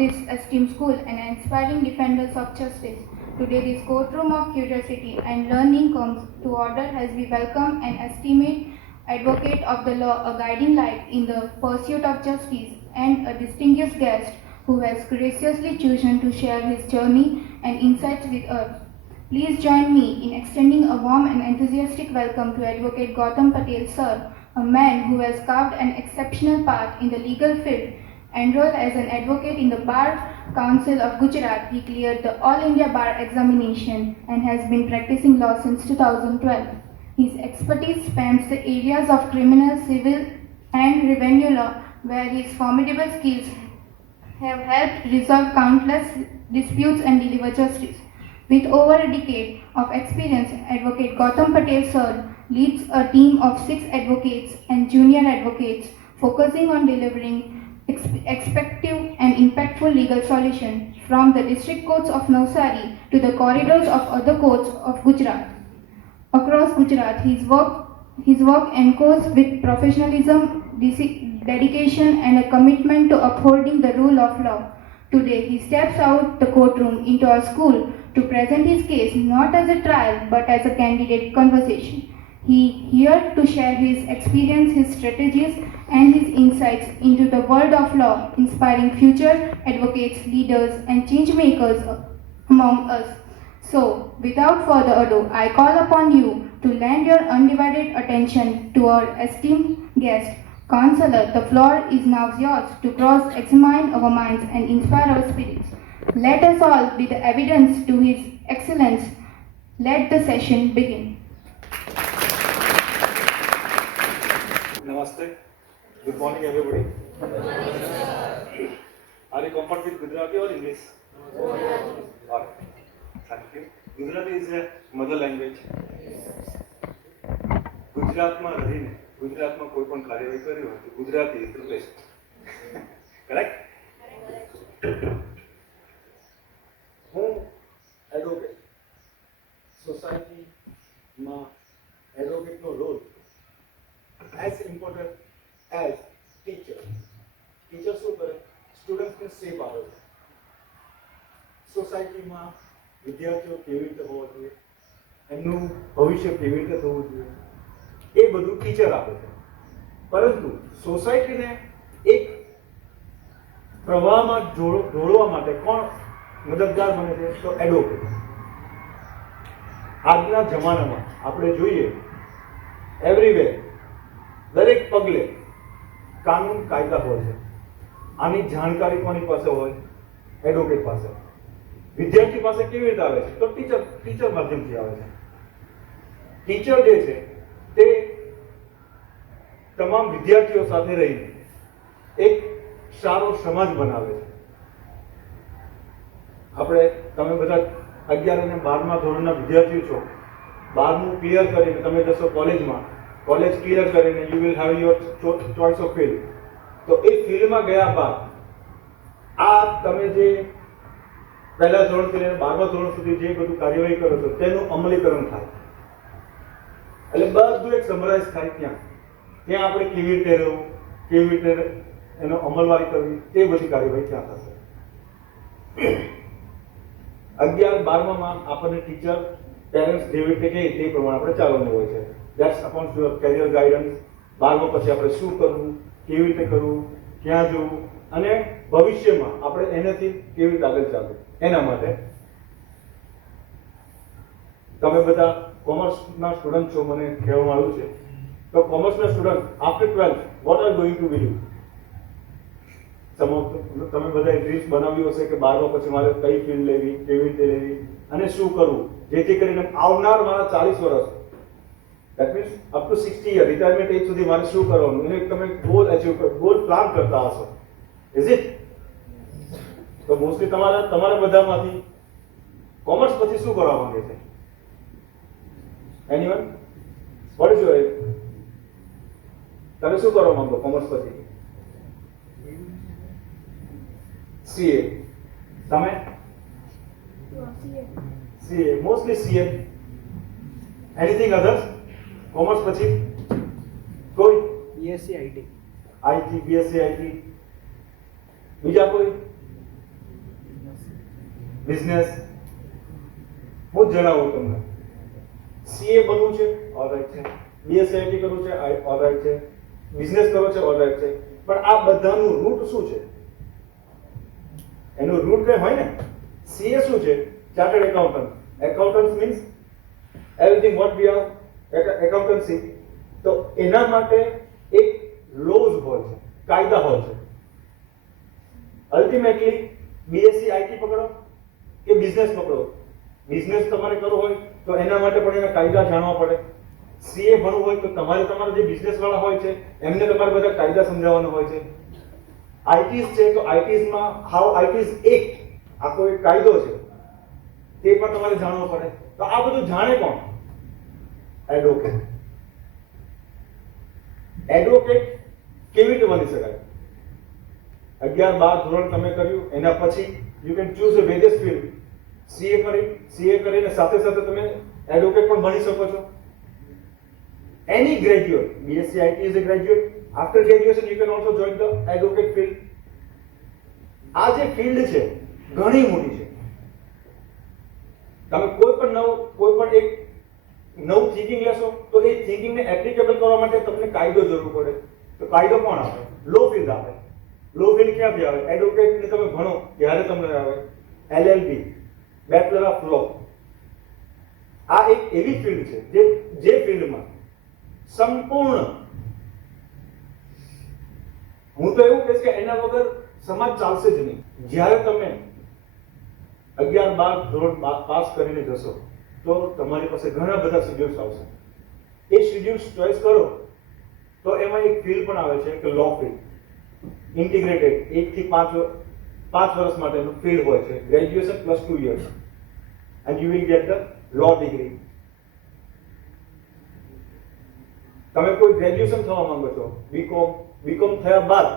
this esteemed school and inspiring defenders of justice. Today, this courtroom of curiosity and learning comes to order as we welcome an esteemed advocate of the law, a guiding light in the pursuit of justice, and a distinguished guest who has graciously chosen to share his journey and insights with us. Please join me in extending a warm and enthusiastic welcome to Advocate Gautam Patel, sir, a man who has carved an exceptional path in the legal field. Enrolled as an advocate in the Bar Council of Gujarat, he cleared the All India Bar examination and has been practicing law since 2012. His expertise spans the areas of criminal, civil, and revenue law, where his formidable skills have helped resolve countless disputes and deliver justice. With over a decade of experience, Advocate Gautam Patel sir leads a team of 6 advocates and junior advocates focusing on delivering effective and impactful legal solutions from the district courts of Navsari to the corridors of other courts of Gujarat. Across Gujarat, his work encores with professionalism, dedication, and a commitment to upholding the rule of law. Today, he steps out the courtroom into our school to present his case not as a trial but as a candidate conversation. He here to share his experience, his strategies, and his insights into the world of law, inspiring future advocates, leaders, and change makers among us. So, without further ado, I call upon you to lend your undivided attention to our esteemed guest. Counselor, the floor is now yours to cross-examine our minds and inspire our spirits. Let us all be the evidence to his excellence. Let the session begin. Namaste. Good morning, everybody. Are you comfortable with Gujarati or English? All right. Thank you. Gujarati is a mother language. ગુજરાતમાં રહીને ગુજરાતમાં કોઈ પણ કાર્યવાહી કરી હોય તો Gujarati is the best. Correct? હું એડવોકેટ સોસાયટીમાં એડવોકેટનો role as important as teacher. Teacher શું કરે? સ્ટુડન્ટ્સને સેફ આવે. સોસાયટીમાં વિદ્યાર્થીઓ કેવી રીતે હોવા જોઈએ, એમનું ભવિષ્ય કેવી રીતે થવું જોઈએ, એ બધું ટીચર આપે છે. પરંતુ સોસાયટીને એક પ્રવાહમાં જોડવા માટે કોણ મદદગાર બને છે? તો એડવોકેટ. આજના જમાનામાં આપણે જોઈએ એવરીવેર દરેક પગલે કાનૂન કાયદા હોય છે. આની જાણકારી કોની પાસે હોય? એડવોકેટ પાસે. વિદ્યાર્થી પાસે કેવી રીતે આવે છે? તો ટીચર માધ્યમથી આવે છે. ટીચર જે છે તે તમામ વિદ્યાર્થીઓ સાથે રહીને એક સારો સમાજ બનાવે છે. તમે બધા 11 અને 12મા ધોરણના વિદ્યાર્થીઓ છો. 12મું ક્લિયર કરીને તમે જશો કોલેજમાં. કોલેજ ક્લિયર કરીને you will have your choice of field. તો એ ફિલ્ડમાં ગયા બાદ આ તમે જે પહેલા ધોરણથી લઈને 12મા ધોરણ સુધી જે બધું કાર્યવાહી કરો છો તેનું અમલીકરણ થાય. એટલે બધું એક સમરાઇઝ થાય. ત્યાં આપણે કેવી રીતે રહેવું, કેવી રીતે એનો અમલવારી કરવી, તે બધી કાર્યવાહી ત્યાં થશે. 11-12માં આપણને ટીચર પેરેન્ટ્સ જેવી રીતે કહે તે પ્રમાણે આપણે ચાલવાનું હોય છે. That's upon your career guidance. 12મા પછી આપણે શું કરવું, કેવી રીતે કરવું, ક્યાં જવું અને ભવિષ્યમાં આપણે એનાથી કેવી રીતે આગળ ચાલવું, એના માટે તમે બધા કોમર્સના સ્ટુડન્ટ છો મને કહેવામાં આવ્યું છે. તો કોમર્સના student after 12th what are going to be do? તમે બધાએ ડ્રીમ્સ બનાવ્યું હશે કે 12મા પછી મારે કઈ ફિલ્ડ લેવી, કેવી રીતે લેવી અને શું કરવું, જેથી કરીને આવનાર મારા 40 વર્ષ, that means up to 60 year retirement age સુધી મારે શું કરવાનું, એને તમે ગોલ અચીવ કરો, ગોલ પ્લાન કરતા હશો. Is it? તો મોસ્ટલી તમારા બધામાંથી કોમર્સ પછી શું કરવા માંગે છે? એનીવન? વોટ ઇઝ યોર એમ? તમે શું કરવા માંગો કોમર્સ પછી? CA. તમે? CA. Mostly CA. Anything others? Commerce પછી કોઈ? BSc IT. IT, BSc IT. બીજા કોઈ? બિઝનેસ, હું જ જણાવું તમને. સીએ બનવું છે, ઓલરાઈટ છે. બીએસઆઈટી કરવું છે, ઓલરાઈટ છે. બિઝનેસ કરવો છે, ઓલરાઈટ છે. પણ આ બધાનું રૂટ શું છે? એનું રૂટ કઈ હોય ને. સીએ શું છે? Chartered accountant. Accountant means everything what we are accountancy. તો એના માટે એક લોઝ હોય છે, કાયદા હોય છે. અલ્ટિમેટલી બીએસસી આઈટી પકડો કે બિઝનેસ પકડો, બિઝનેસ તમારે કરવો હોય તો એના માટે પણ એના કાયદા જાણવા પડે. સીએ ભણવું હોય તો તમારા જે બિઝનેસ વાળા હોય છે એમને તમારે બધા કાયદા સમજાવવાના હોય છે. આઈટીઝ છે તો આઈટીઝમાં હાઉ આઈટીઝ એક્ટ, આખો એક કાયદો છે તે પણ તમારે જાણવો પડે. તો આ બધું જાણે કોણ? એડવોકેટ. એડવોકેટ કેવી રીતે બની શકાય? 11-12 ધોરણ તમે કર્યું, એના પછી you can choose a various field. CA કરીને સાથે સાથે તમે એડવોકેટ પણ બની શકો છો. Any graduate, BSc IT is a graduate. After graduation you can also join the advocate field. આ જે ફિલ્ડ છે ઘણી મોટી છે. તમે કોઈ પણ એક નવું થિંકિંગ લેશો તો એ થિંકિંગને એપ્લિકેબલ કરવા માટે તમને કાયદો જરૂર પડે. તો કાયદો કોણ આપે? લો ફિલ્ડ આપે. લો ફિલ્ડ ક્યાંથી આવે? એડવોકેટને તમે ભણો ત્યારે તમને આવે. એલએલબી, બેચલર ઓફ લો. આ એક એવી ફિલ્ડ છે જે ફિલ્ડમાં સંપૂર્ણ, હું તો એવું કહીશ કે એના વગર સમાજ ચાલશે જ નહીં. જ્યારે તમે 11-12 ધોરણ પાસ કરીને જશો તો તમારી પાસે ઘણા બધા શેડ્યુલ્સ આવશે. એ શેડ્યુલ્સ ચોઈસ કરો તો એમાં એક ફિલ્ડ પણ આવે છે કે લો ફિલ્ડ. ઇન્ટિગ્રેટેડ 1 થી 5 વર્ષ માટેનું ફિલ્ડ હોય છે. Graduation plus 2 years and you will get the law degree. તમે કોઈ ગ્રેજ્યુએશન થવા માંગો છો, બીકોમ થયા બાદ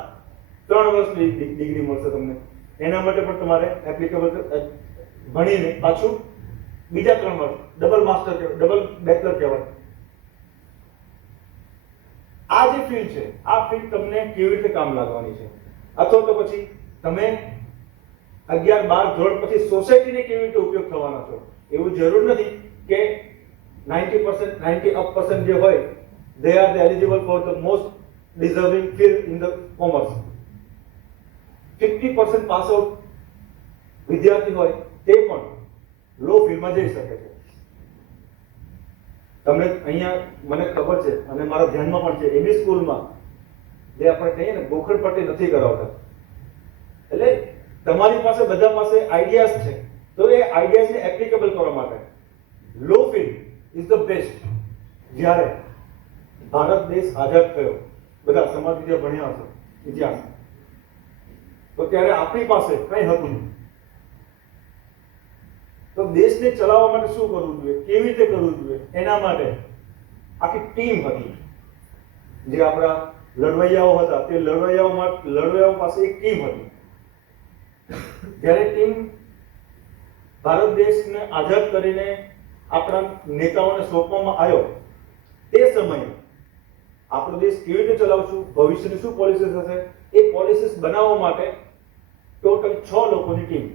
3 વર્ષની ડિગ્રી મળશે તમને. એના માટે પણ તમારે એપ્લિકેબલ ભણીને પાછું બીજા 3 વર્ષ ડબલ માસ્ટર કહેવાય, ડબલ બેચલર કહેવાય. આ જે ફિલ્ડ છે આ ફિલ્ડ તમને કેવી રીતે કામ લાગવાની છે, અથવા તો પછી તમે 11-12 ધોરણ પછી સોસાયટીને કેવી રીતે ઉપયોગ થવાના છો. એવું જરૂર નથી કે 90% જે હોય they are eligible for the most deserving field in the commerce. 50% pass out વિદ્યાર્થી હોય તે પણ લો ફિલ્ડમાં જઈ શકે છે. તમને અહીંયા મને ખબર છે અને મારા ધ્યાનમાં પણ છે, એવી સ્કૂલમાં જે આપણે કહીએ ને ગોખડ પટ્ટી નથી કરાવતા. એટલે તમારી પાસે બધા પાસે આઈડિયાઝ છે તો એ આઈડિયાઝને એપ્લિકેબલ કરવા માટે લો ફિલ્ડ ઇઝ ધ બેસ્ટ. જ્યારે ભારત દેશ આઝાદ થયો, બધા સમાજ વિદ્યા ભણ્યા હશે ઇતિહાસ, તો ત્યારે આપણી પાસે કંઈ હતું નહીં. તો દેશને ચલાવવા માટે શું કરવું જોઈએ, કેવી રીતે કરવું જોઈએ, એના માટે આખી ટીમ હતી. જે આપણા લડવૈયાઓ હતા તે લડવૈયાઓ પાસે એક ટીમ હતી. જ્યારે ટીમ ભારત દેશને આઝાદ કરીને આપણા નેતાઓને સોંપવામાં આવ્યો તે સમયે આપણો દેશ કેવી રીતે ચલાવશું, ભવિષ્યની શું પોલિસીસ હશે, એ પોલિસીસ બનાવવા માટે ટોટલ 6 લોકોની ટીમ.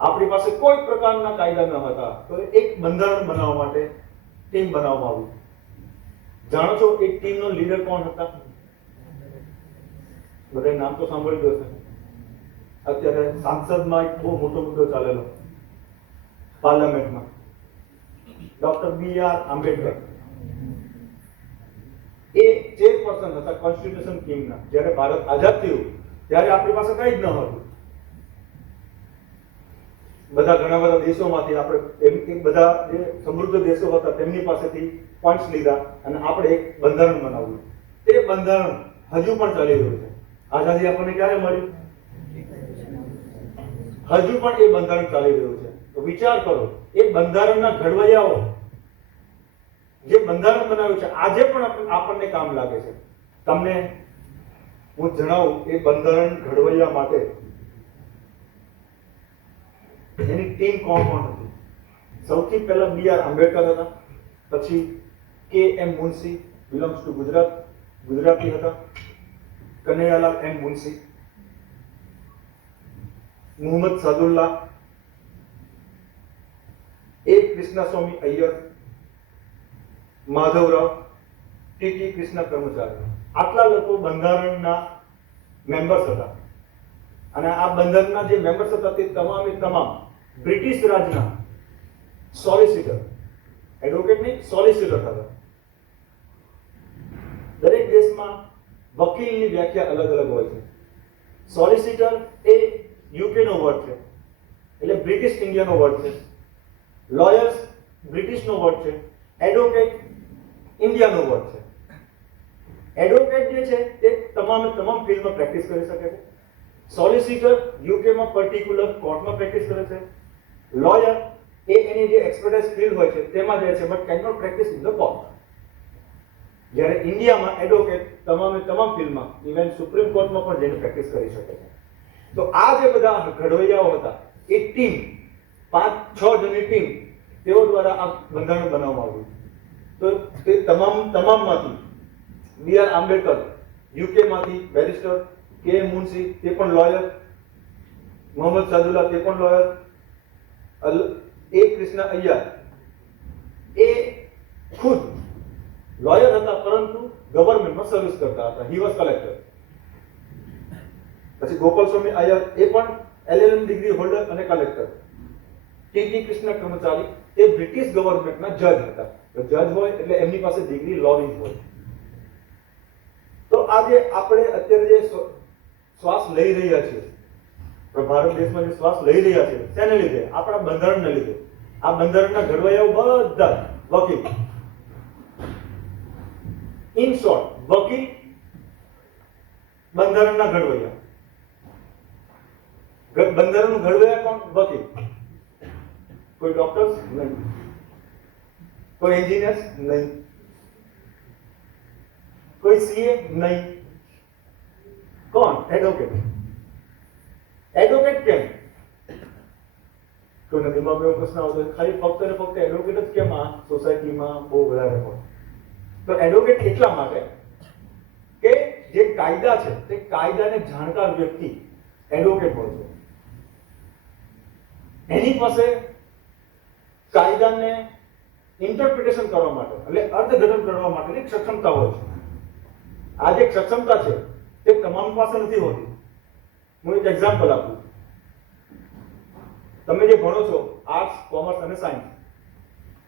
આપણી પાસે કોઈ પ્રકારના કાયદા ન હતા તો એક બંધારણ બનાવવા માટે ટીમ બનાવવામાં આવી. જાણો છો એ ટીમનો લીડર કોણ હતા? બધા નામ તો સાંભળી હશે. અત્યારે સાંસદમાં એક બહુ મોટો મુદ્દો ચાલેલો, પાર્લામેન્ટમાં, ડોક્ટર B.R. આંબેડકર. એ ચેરપર્સન હતા કોન્સ્ટિટ્યુશન ટીમના. જ્યારે ભારત આઝાદ થયું ત્યારે આપણી પાસે કંઈ જ ન હતું. ઘણા બધા દેશોમાંથી આપણે બધા જે સમૃદ્ધ દેશો હતા તેમની પાસેથી પોઈન્ટ્સ લીધા અને આપણે એક બંધારણ બનાવ્યું. તે બંધારણ હજુ પણ ચાલી રહ્યું છે. આઝાદી આપણને ક્યારે મળી? હજુ પણ એ બંધારણ ચાલી રહ્યું છે. તો વિચાર કરો, એ બંધારણના ઘડવૈયાઓ જે બંધારણ બનાવ્યું છે આજે પણ આપણને કામ લાગે છે. તમને હું જણાવું એ બંધારણ ઘડવૈયા માટે એની ટીમ કોણ હતી. સૌથી પહેલા B.R. આંબેડકર હતા, પછી K.M. Munshi, belongs to Gujarat, Gujarati હતા, કનૈયાલાલ M. મુનશી. મોહમ્મદ સાદુલ્લા, એ કૃષ્ણસ્વામી અય્યર, માધવરાવ, ટી કૃષ્ણ કર્મચારી, આટલા લોકો બંધારણના મેમ્બર્સ હતા. અને આ બંધારણના જે મેમ્બર્સ હતા તે તમામે તમામ બ્રિટિશ રાજના સોલિસિટર, એડવોકેટ નહીં, સોલિસિટર હતા. દરેક દેશમાં વકીલની વ્યાખ્યા અલગ અલગ હોય છે. સોલિસિટર એ યુકે નો વર્ડ છે, એટલે બ્રિટિશ ઇન્ડિયાનો વર્ડ છે. લોયર્સ બ્રિટિશનો વર્ડ છે. એડવોકેટ ઇન્ડિયાનો વર્ડ છે. એડવોકેટ જે છે તે તમામે તમામ ફિલ્ડમાં પ્રેક્ટિસ કરી શકે છે. સોલિસિટર યુકેમાં પર્ટિક્યુલર કોર્ટમાં પ્રેક્ટિસ કરે છે. લોયર એ એની જે એક્સપર્ટાઇઝ ફિલ્ડ હોય છે તેમાં જાય છે, but can not practice in the court. જ્યારે ઇન્ડિયામાં એડવોકેટ તમામે તમામ ફિલ્ડમાં, ઇવન સુપ્રીમ કોર્ટમાં પણ જઈને પ્રેક્ટિસ કરી શકે છે. તો આ જે બધા ઘડવૈયાઓ હતા એ ટીમ, 5-6 જણની ટીમ, તેઓ દ્વારા આ બંધારણ બનાવવામાં આવ્યું. તો તે તમામમાંથી બી આર આંબેડકર યુકે માંથી બેરિસ્ટર, કે મુનશી તે પણ લોયર, મોહમ્મદ સાદુલ્લા તે પણ લોયર, એ કૃષ્ણ અય્યર એ ખુદ લોયર હતા પરંતુ ગવર્મેન્ટમાં સર્વિસ કરતા હતા. He was collector. પછી ગોપાલસ્વામી અય્યર એ પણ LLM ડિગ્રી હોલ્ડર અને કલેક્ટર. ટી કૃષ્ણ કર્મચારી એ બ્રિટિશ ગવર્મેન્ટના જજ હતા. તો જજ હોય એટલે એમની પાસે ડિગ્રી લોની હોય. તો આજે આપણે અત્યારે જે શ્વાસ લઈ રહ્યા છીએ, ભારત દેશમાં જે શ્વાસ લઈ રહ્યા છે તેને લીધે, આપણા બંધારણને લીધે. આ બંધારણના ઘડવૈયાઓ બધા વકીલ, ઇન શોર્ટ વકીલ બંધારણના ઘડવૈયા. બંધારણનું ઘડવૈયા કોણ? વકીલ. કોઈ ડોક્ટર્સ નહીં, કોઈ એન્જિનિયર્સ નહીં, કોઈ સીએ નહીં. કોણ? એડવોકેટ. એડવોકેટ કેમ? કોઈના દિમાગમાં એવો પ્રશ્ન આવતો ખાલી ફક્ત ને ફક્ત એડવોકેટ જ કેમ આ સોસાયટીમાં બહુ વધારે હોય? તો એડવોકેટ એટલા માટે કે જે કાયદા છે તે કાયદાને જાણકાર વ્યક્તિ એડવોકેટ હોય છે. એની પાસે કાયદાને ઇન્ટરપ્રિટેશન કરવા માટે, એટલે અર્થઘટન કરવા માટેની સક્ષમતા હોય છે. આ જે સક્ષમતા છે તે તમામ પાસે નથી હોતી. હું એક એક્ઝામ્પલ આપું. તમે જે ભણો છો આર્ટ્સ, કોમર્સ અને સાયન્સ,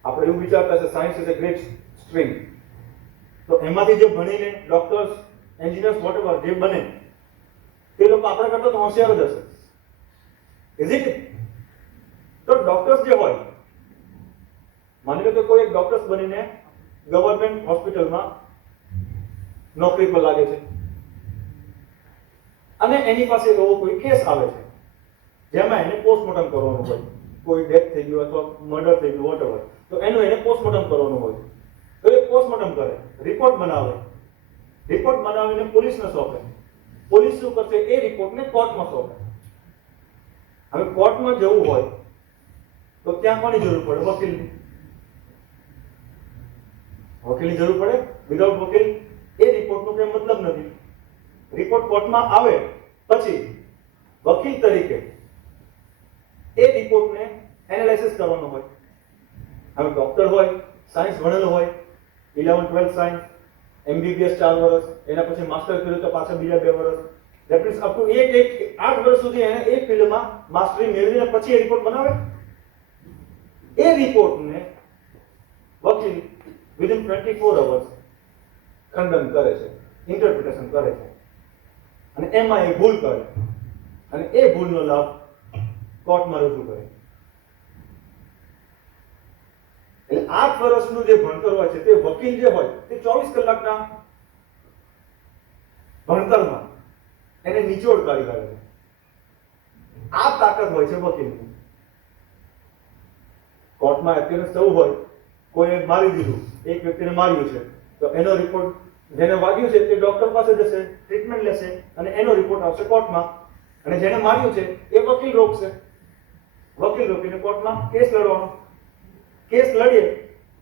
આપણે એવું વિચારતા છે science is a great stream. તો એમાંથી જે ભણીને ડોક્ટર્સ, એન્જિનિયર્સ, વોટએવર જે બને તે લોકો આપણા કરતા તો હોશિયાર જ હશે. Is it? તો ડોક્ટર્સ જે હોય, માની લો કે કોઈ એક ડોક્ટર્સ બનીને ગવર્મેન્ટ હોસ્પિટલમાં નોકરી પર લાગે છે અને એની પાસે એવો કોઈ કેસ આવે છે જેમાં એને પોસ્ટમોર્ટમ કરવાનું હોય, કોઈ ડેથ થઈ ગયું અથવા મર્ડર થઈ ગયું વોટએવર, તો એનું એને પોસ્ટમોર્ટમ કરવાનું હોય. તો એ પોસ્ટમોર્ટમ કરે, રિપોર્ટ બનાવે, રિપોર્ટ બનાવીને પોલીસને સોંપે. પોલીસ શું કરશે? એ રિપોર્ટને કોર્ટમાં સોંપે. હવે કોર્ટમાં જવું હોય તો ત્યાં કોની જરૂર પડે? વકીલની. વકીલની જરૂર પડે. વિધાઉટ વકીલ એ રિપોર્ટનો કંઈ મતલબ નથી. રિપોર્ટ કોર્ટમાં આવે પછી વકીલ તરીકે એ રિપોર્ટને એનાલિસિસ કરવાનો હોય. હવે ડોક્ટર હોય, સાયન્સ ભણેલો હોય, 11-12 સાયન્સ, MBBS 4 વર્ષ, એના પછી માસ્ટર કર્યું તો પાછા બીજા 2 વર્ષ, ધેટ મીન્સ અપ ટુ 8 વર્ષ સુધી એને એ ફિલ્ડમાં માસ્ટરી મેળવીને પછી એ રિપોર્ટ બનાવે. એ રિપોર્ટને વકીલ વિધિન 24 અવર્સ ખંડન કરે છે, ઇન્ટરપ્રિટેશન કરે છે, અને એમાં એ ભૂલ કરે અને એ ભૂલનો લાભ કોર્ટમાં રજૂ કરે. એટલે 8 વર્ષનું જે ભણતર હોય છે તે વકીલ જે હોય તે 24 કલાકના ભણતરમાં એને નિચોડ કાઢી કાઢે છે. આ તાકાત હોય છે વકીલની. કોર્ટમાં એપિયરન્સ થવું હોય, કોઈએ મારી દીધું, એક વ્યક્તિને માર્યું છે, તો એનો રિપોર્ટ જેને વાગ્યું છે તે ડોક્ટર પાસે જશે, ટ્રીટમેન્ટ લેશે અને એનો રિપોર્ટ આવશે કોર્ટમાં. અને જેને માર્યું છે એ વકીલ રોકશે. વકીલ રોકીને કોર્ટમાં કેસ લડવાનો. કેસ લડીએ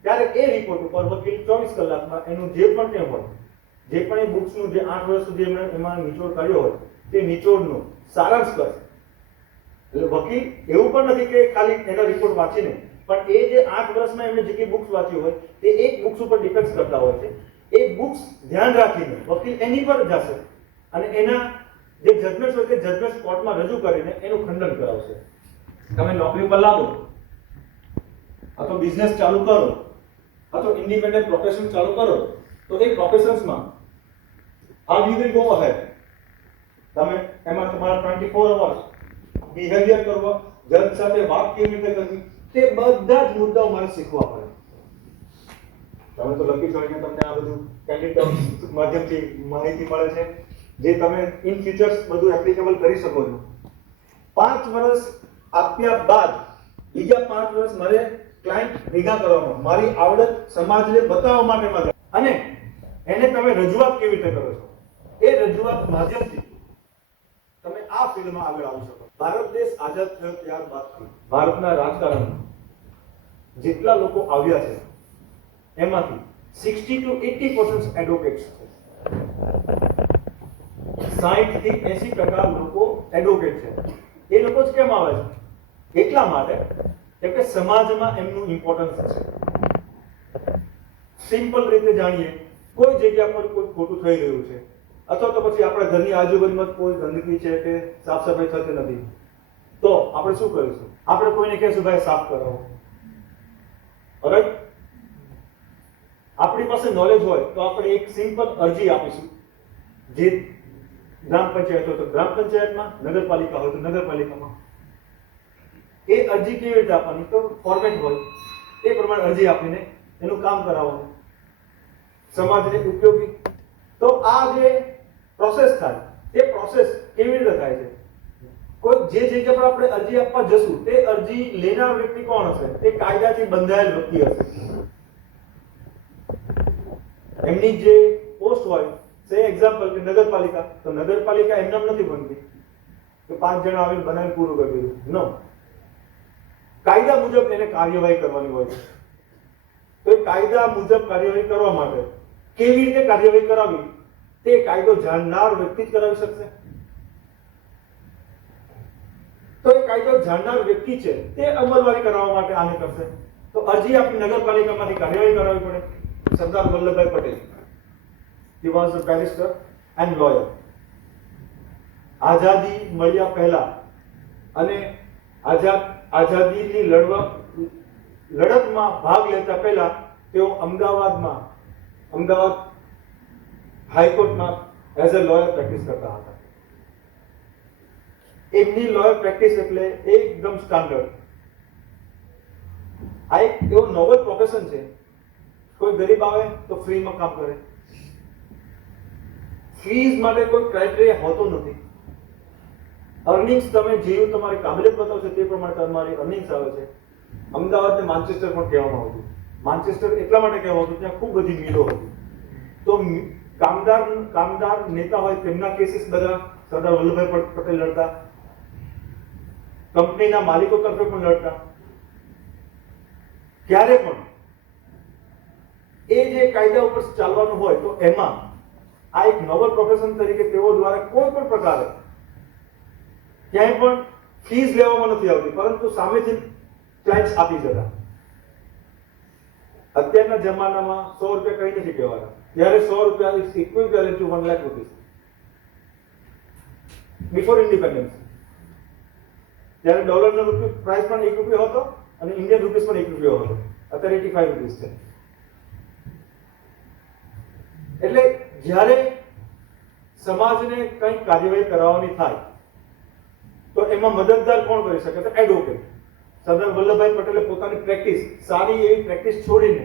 ત્યારે એ રિપોર્ટ ઉપર વકીલ 24 કલાકમાં એનું જે પણ કંઈ હોય, જે પણ એ બુક્સનું જે 8 વર્ષ સુધી એમાં નિચોડ કાઢ્યો હોય તે નિચોડનો સારાંશ કરશે એટલે વકીલ એવું પણ નથી કે ખાલી એના રિપોર્ટ વાંચીને, પણ એ જે 8 વર્ષમાં એમણે જેટલી બુક્સ વાંચી હોય તે એક બુક્સ ઉપર ડિપેન્ડ કરતા હોય છે. એ બુક્સ ધ્યાન રાખીને વકીલ એની પર જશે અને એના જે જજમેન્ટ હોય તે જજમેન્ટ કોર્ટમાં રજૂ કરીને એનું ખંડન કરાવશે. તમે નોકરી પર લાગો અથવા બિઝનેસ ચાલુ કરો અથવા ઇન્ડિપેન્ડન્ટ પ્રોફેશન ચાલુ કરો તો એ પ્રોફેશન્સમાં how you will go ahead. તમે એમાં તમારા 24 અવર્સ બિહેવિયર કરવો, જજ સાથે વાત કેવી રીતે કરવી, તે બધા જ મુદ્દાઓ મારે શીખવા પડે. તમે તો લકી છો અહીંયા તમને આ બધું કેન્ડિડેટ માધ્યમથી માહિતી મળે છે જે તમે ઇન ફ્યુચર્સ બધું એપ્લિકેબલ કરી શકો છો. 5 વર્ષ આપ્યા બાદ બીજા 5 વર્ષ મારે ક્લાયન્ટ ભેગા કરવામાં, મારી આવડત સમાજને બતાવવા માટે મારે, અને એને તમે રજૂઆત કેવી રીતે કરો છો એ રજૂઆત માધ્યમથી તમે આ ફિલ્ડમાં આગળ આવી શકો. ભારત દેશ આઝાદ થયો ત્યારબાદ ભારતના રાજકારણમાં જેટલા લોકો આવ્યા છે એમાંથી 60 to 80% એડવોકેટ્સ છે. 60 થી 80% લોકો એડવોકેટ છે. એ લોકો જ કેમ આવે છે? એટલા માટે કેમ કે સમાજમાં એમનું ઇમ્પોર્ટન્સ છે. સિમ્પલ રીતે જાણીએ, કોઈ જગ્યા પર કોઈ ખોટું થઈ રહ્યું છે અથવા તો પછી આપણા ઘરની આજુબાજુમાં કોઈ ગંદકી છે કે સાફ સફાઈ થતી નથી, તો આપણે શું કરીશું? આપણે કોઈને કહેશું ભાઈ સાફ કરાવો. રાઈટ? આપણી પાસે નોલેજ હોય તો આપણે એક સિમ્પલ અરજી આપીશું. જે ગ્રામ પંચાયત હોય તો ગ્રામ પંચાયતમાં, નગરપાલિકા હોય તો નગરપાલિકામાં. એ અરજી કેવી રીતે આપવાની? તો ફોર્મેટ હોય એ પ્રમાણે અરજી આપીને એનું કામ કરાવવાનું, સમાજને ઉપયોગી. તો આ જે પ્રોસેસ થાય એ પ્રોસેસ કેવી રીતે થાય છે? કોઈ જે જગ્યા પર આપણે અરજી આપવા જશું તે અરજી લેનાર વ્યક્તિ કોણ હશે? તે કાયદાથી બંધાયેલ વ્યક્તિ હશે. એમની જે પોસ્ટ હોય, સે એક્ઝામ્પલ કે નગરપાલિકા, તો નગરપાલિકા એમનામ નથી બનતી કે 5 જણા આવીને બનાવીને પૂરું કરી દીધું. નો, કાયદા મુજબ એને કાર્યવાહી કરવાની હોય છે. તો એ કાયદા મુજબ કાર્યવાહી કરવા માટે કેવી રીતે કાર્યવાહી કરાવી તે કાયદો જાણનાર વ્યક્તિ જ કરાવી શકશે. તો એ કાયદો જાણનાર વ્યક્તિ છે તે અમલવારી કરાવવા માટે આને કરશે. તો અરજી આપણી નગરપાલિકામાંથી કાર્યવાહી કરાવવી પડે. Sardar Vallabhbhai Patel, he was a barrister and lawyer. આઝાદી મળ્યા પહેલા અને આઝાદીની લડતમાં ભાગ લેતા પહેલા તેઓ અમદાવાદ હાઈકોર્ટમાં એઝ અ લોયર પ્રેક્ટિસ કરતા હતા. એમની લોયર પ્રેક્ટિસ એટલે એકદમ સ્ટાન્ડર્ડ. આ એક એવો નોવેલ પ્રોફેશન છે. કોઈ ગરીબ આવે તો ફ્રીમાં કામ કરે. ફીસ માટે કોઈ ક્રાઇટેરિયા હોતો નથી. અર્નિંગ્સ તમે જેવું તમારી કાબિલિયત બતાવશો તે પ્રમાણે તમારી અર્નિંગ્સ આવે છે. અમદાવાદને માન્ચેસ્ટર પણ કહેવામાં આવતું. માન્ચેસ્ટર એટલા માટે કહેવામાં આવતું ત્યાં ખૂબ બધી મિલો હતી. તો કામદાર નેતા હોય તેમના કેસીસ બધા સરદાર વલ્લભભાઈ પટેલ લડતા, કંપનીના માલિકો તરફે પણ લડતા. ક્યારે પણ એ જે કાયદા ઉપર ચાલવાનું હોય તો એમાં આ એક નોવેલ પ્રોફેશન તરીકે તેઓ દ્વારા કોઈ પણ પ્રકારે ક્યાંય પણ ફીસ લેવામાં નથી આવતી, પરંતુ સામેથી ક્લાયન્ટ્સ આપી જતા. અત્યારના જમાનામાં 100 રૂપિયા કઈ નથી કહેવાના. ત્યારે 100 રૂપિયા is equivalent two 1 lakh rupees. Before independence ત્યારે ડોલરનો પ્રાઇસ પણ 1 રૂપિયો હતો અને ઇન્ડિયન રૂપીસ પણ 1 રૂપિયો હતો. અત્યારે 85 રૂપીસ છે. એટલે જ્યારે સમાજને કંઈ કાર્યવાહી કરાવવાની થાય તો એમાં મદદગાર કોણ કરી શકે? તો એડવોકેટ. સરદાર વલ્લભભાઈ પટેલે પોતાની પ્રેક્ટિસ, સારી એવી પ્રેક્ટિસ છોડીને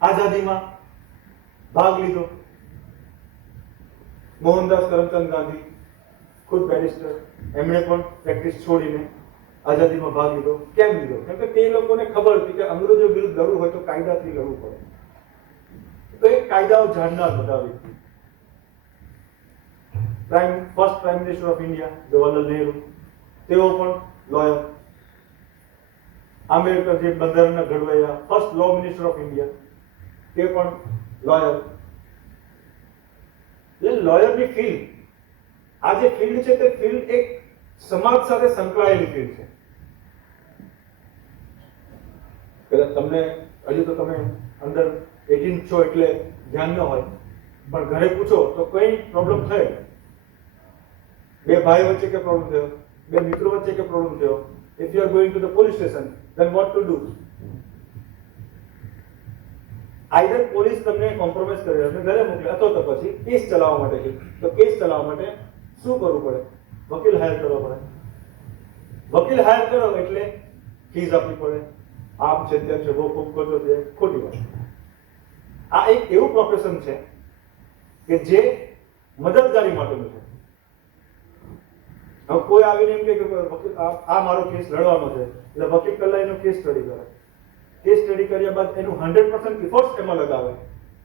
આઝાદીમાં ભાગ લીધો. મોહનદાસ કરમચંદ ગાંધી, ખુદ બેરિસ્ટર, એમણે પણ પ્રેક્ટિસ છોડીને આઝાદીમાં ભાગ લીધો. કેમ લીધો? કેમ કે તે લોકોને ખબર હતી કે અંગ્રેજો વિરુદ્ધ લડવું હોય તો કાયદાથી લડવું પડે. તો એ કાયદાઓ જાણનાર બધા વ્યક્તિ. First prime minister of India Jawaharlal Nehru, તેઓ પણ લોયર. આંબેડકર જે બંધારણના ઘડવૈયા, first law minister of India, તે પણ લોયર. એટલે લોયરની ફિલ્ડ, આ જે ફિલ્ડ છે તે ફિલ્ડ એક સમાજ સાથે સંકળાયેલી ફિલ્ડ છે. કદાચ તમને હજુ તો તમે અંદર 18 છો એટલે ધ્યાન ન હોય, પણ ઘરે પૂછો તો કઈ પ્રોબ્લેમ થાય, બે ભાઈ વચ્ચે કે પ્રોબ્લેમ થયો, બે મિત્રો વચ્ચે કે પ્રોબ્લેમ થયો, if you are going to the police station then what to do? Either police તમને કોમ્પ્રોમાઇઝ કરે અને ઘરે મોકલે, અથવા તો પછી કેસ ચલાવવા માટે કે તો કેસ ચલાવવા માટે શું કરવું પડે? વકીલ હાયર કરવો પડે. વકીલ હાયર કરો એટલે ફીસ આપવી પડે, આમ છે તેમ છે, બહુ ખૂબ ખર્ચો છે, ખોટી વાત. આ એક એવું પ્રોફેશન છે કે જે મદદગારી માટેનું છે. હવે કોઈ આવીને એમ કે વકીલ આ મારો કેસ લડવાનો છે એટલે વકીલ પહેલા એનો કેસ સ્ટડી કરે, કેસ સ્ટડી કર્યા બાદ એનું 100% એફર્ટ્સ એમાં લગાવે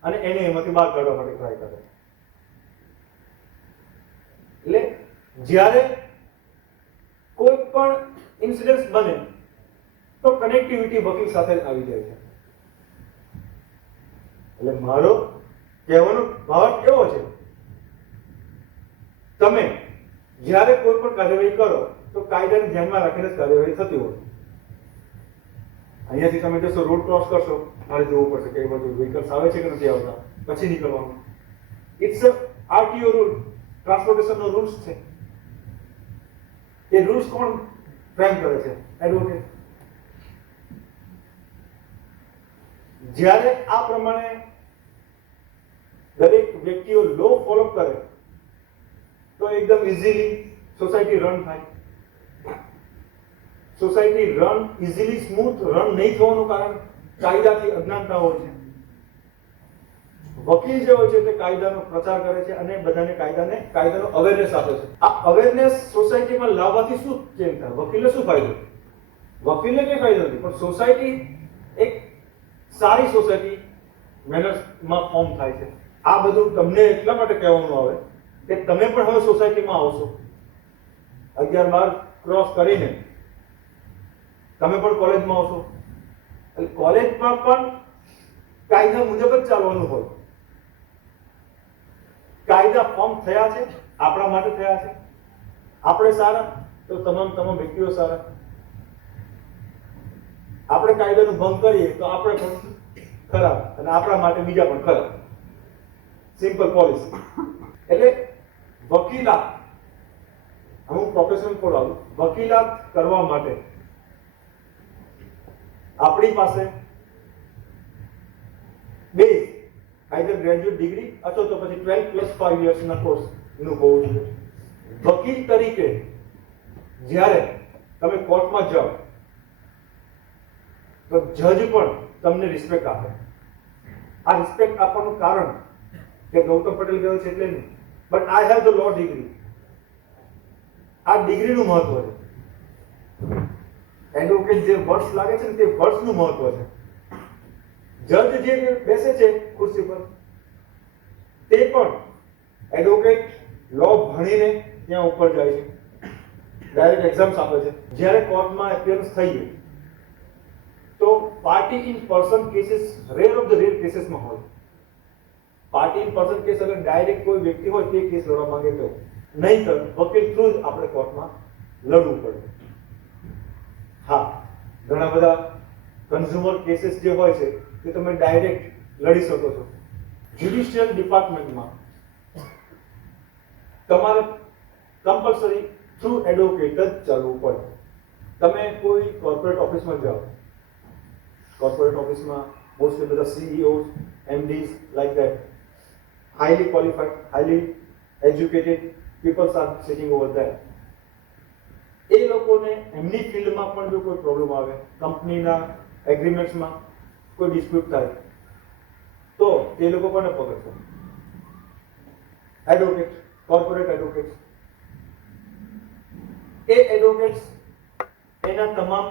અને એને એમાંથી બહાર કાઢવા માટે ટ્રાય કરે. એટલે જ્યારે કોઈ પણ ઇન્સિડન્સ બને તો કનેક્ટિવિટી વકીલ સાથે જ આવી જાય છે. એટલે મારો કહેવાનો ભાવ એવો છે, તમે જ્યારે કોઈ પણ કાર્યવાહી કરો તો કાયદાને ધ્યાનમાં રાખીને જ કાર્યવાહી થતી હોય. અહીંયાથી તમે જશો, રોડ ક્રોસ કરશો, મારે જોવું પડશે કે એ બધું વ્હીકલ્સ આવે છે કે નથી આવતા, પછી નીકળવાનું. ઇટ્સ આરટીઓ રૂલ, ટ્રાન્સપોર્ટેશનનો રૂલ્સ છે. એ રૂલ્સ કોણ ફ્રેમ કરે છે? એડવોકેટ. જ્યારે આ પ્રમાણે દરેક વ્યક્તિઓ લો ફોલો કરે તો એકદમ ઇઝીલી સોસાયટી રન થાય. Society run easily smooth run નહીં થવાનું કારણ કાયદાથી અજ્ઞાનતા હોય છે. વકીલ જે હોય છે તે કાયદાનો પ્રચાર કરે છે અને બધાને કાયદાનો અવેરનેસ આપે છે. આ અવેરનેસ સોસાયટીમાં લાવવાથી શું ચેન્જ થાય? વકીલને શું ફાયદો? વકીલને કઈ ફાયદો નથી, પણ સોસાયટી એક સારી સોસાયટી મેનર્સમાં ફોર્મ થાય છે. આ બધું તમને એટલા માટે કહેવાનું આવે કે તમે પણ હવે સોસાયટીમાં આવશો, 11-12 ક્રોસ કરીને તમે પણ કોલેજમાં આવશો, એટલે કોલેજમાં પણ કાયદા મુજબ જ ચાલવાનું હોય. કાયદા ફોર્મ થયા છે આપણા માટે થયા છે. આપણે સારા તો તમામ વ્યક્તિઓ સારા. આપણે કાયદાનો ભંગ કરીએ તો આપણે પણ ખરાબ અને આપણા માટે બીજા પણ ખરાબ. Simple policy. એટલે વકીલાત, હું પ્રોફેશનલ પર આવું, વકીલાત કરવા માટે આપણી પાસે બેઝ આઈધર ગ્રેજ્યુએટ ડિગ્રી અથવા તો પછી 12+5 યર્સના કોર્સનું હોવું જોઈએ. વકીલ તરીકે જ્યારે તમે કોર્ટમાં જાઓ તો જજ પણ તમને રિસ્પેક્ટ આપે. આ રિસ્પેક્ટ આપવાનું કારણ કે ગૌતમ પટેલ ગયો છે એટલે નહીં, but I have the law degree. આ ડિગ્રીનું મહત્વ છે. એડવોકેટ જે વર્ષ લાગે છે ને તે વર્ષનું મહત્વ છે. જજ જે બેસે છે ખુરશી પર તે પણ એડવોકેટ લો ભણીને ત્યાં ઉપર જાય છે, ડાયરેક્ટ એક્ઝામ્સ આપે છે. જ્યારે કોર્ટમાં એપિયરન્સ થઈએ તો party in person cases rare of the rare કેસીસમાં હોય. પાર્ટી ઇન પર્સન કેસ અગર ડાયરેક્ટ કોઈ વ્યક્તિ હોય તે કેસ લડવા માંગે તો, નહીંતર વકીલ થ્રુ જ આપણે કોર્ટમાં લડવું પડે. હા, ઘણા બધા કન્ઝ્યુમર કેસીસ જે હોય છે તે તમે ડાયરેક્ટ લડી શકો છો. જ્યુડિશિયલ ડિપાર્ટમેન્ટમાં તમારે કમ્પલસરી થ્રુ એડવોકેટ જ ચાલવું પડે. તમે કોઈ કોર્પોરેટ ઓફિસમાં જાઓ, કોર્પોરેટ ઓફિસમાં મોસ્ટલી બધા CEOs, MDs like that, highly qualified, highly educated people are sitting over there. એ લોકોને એમની ફિલ્ડમાં પણ જો કોઈ પ્રોબ્લેમ આવે, કંપનીના એગ્રીમેન્ટ્સમાં કોઈ ડિસ્પ્યુટ થાય તો એ લોકો કોને પકડશે? Advocate, corporate advocates. એ એડવોકેટ્સ એના તમામ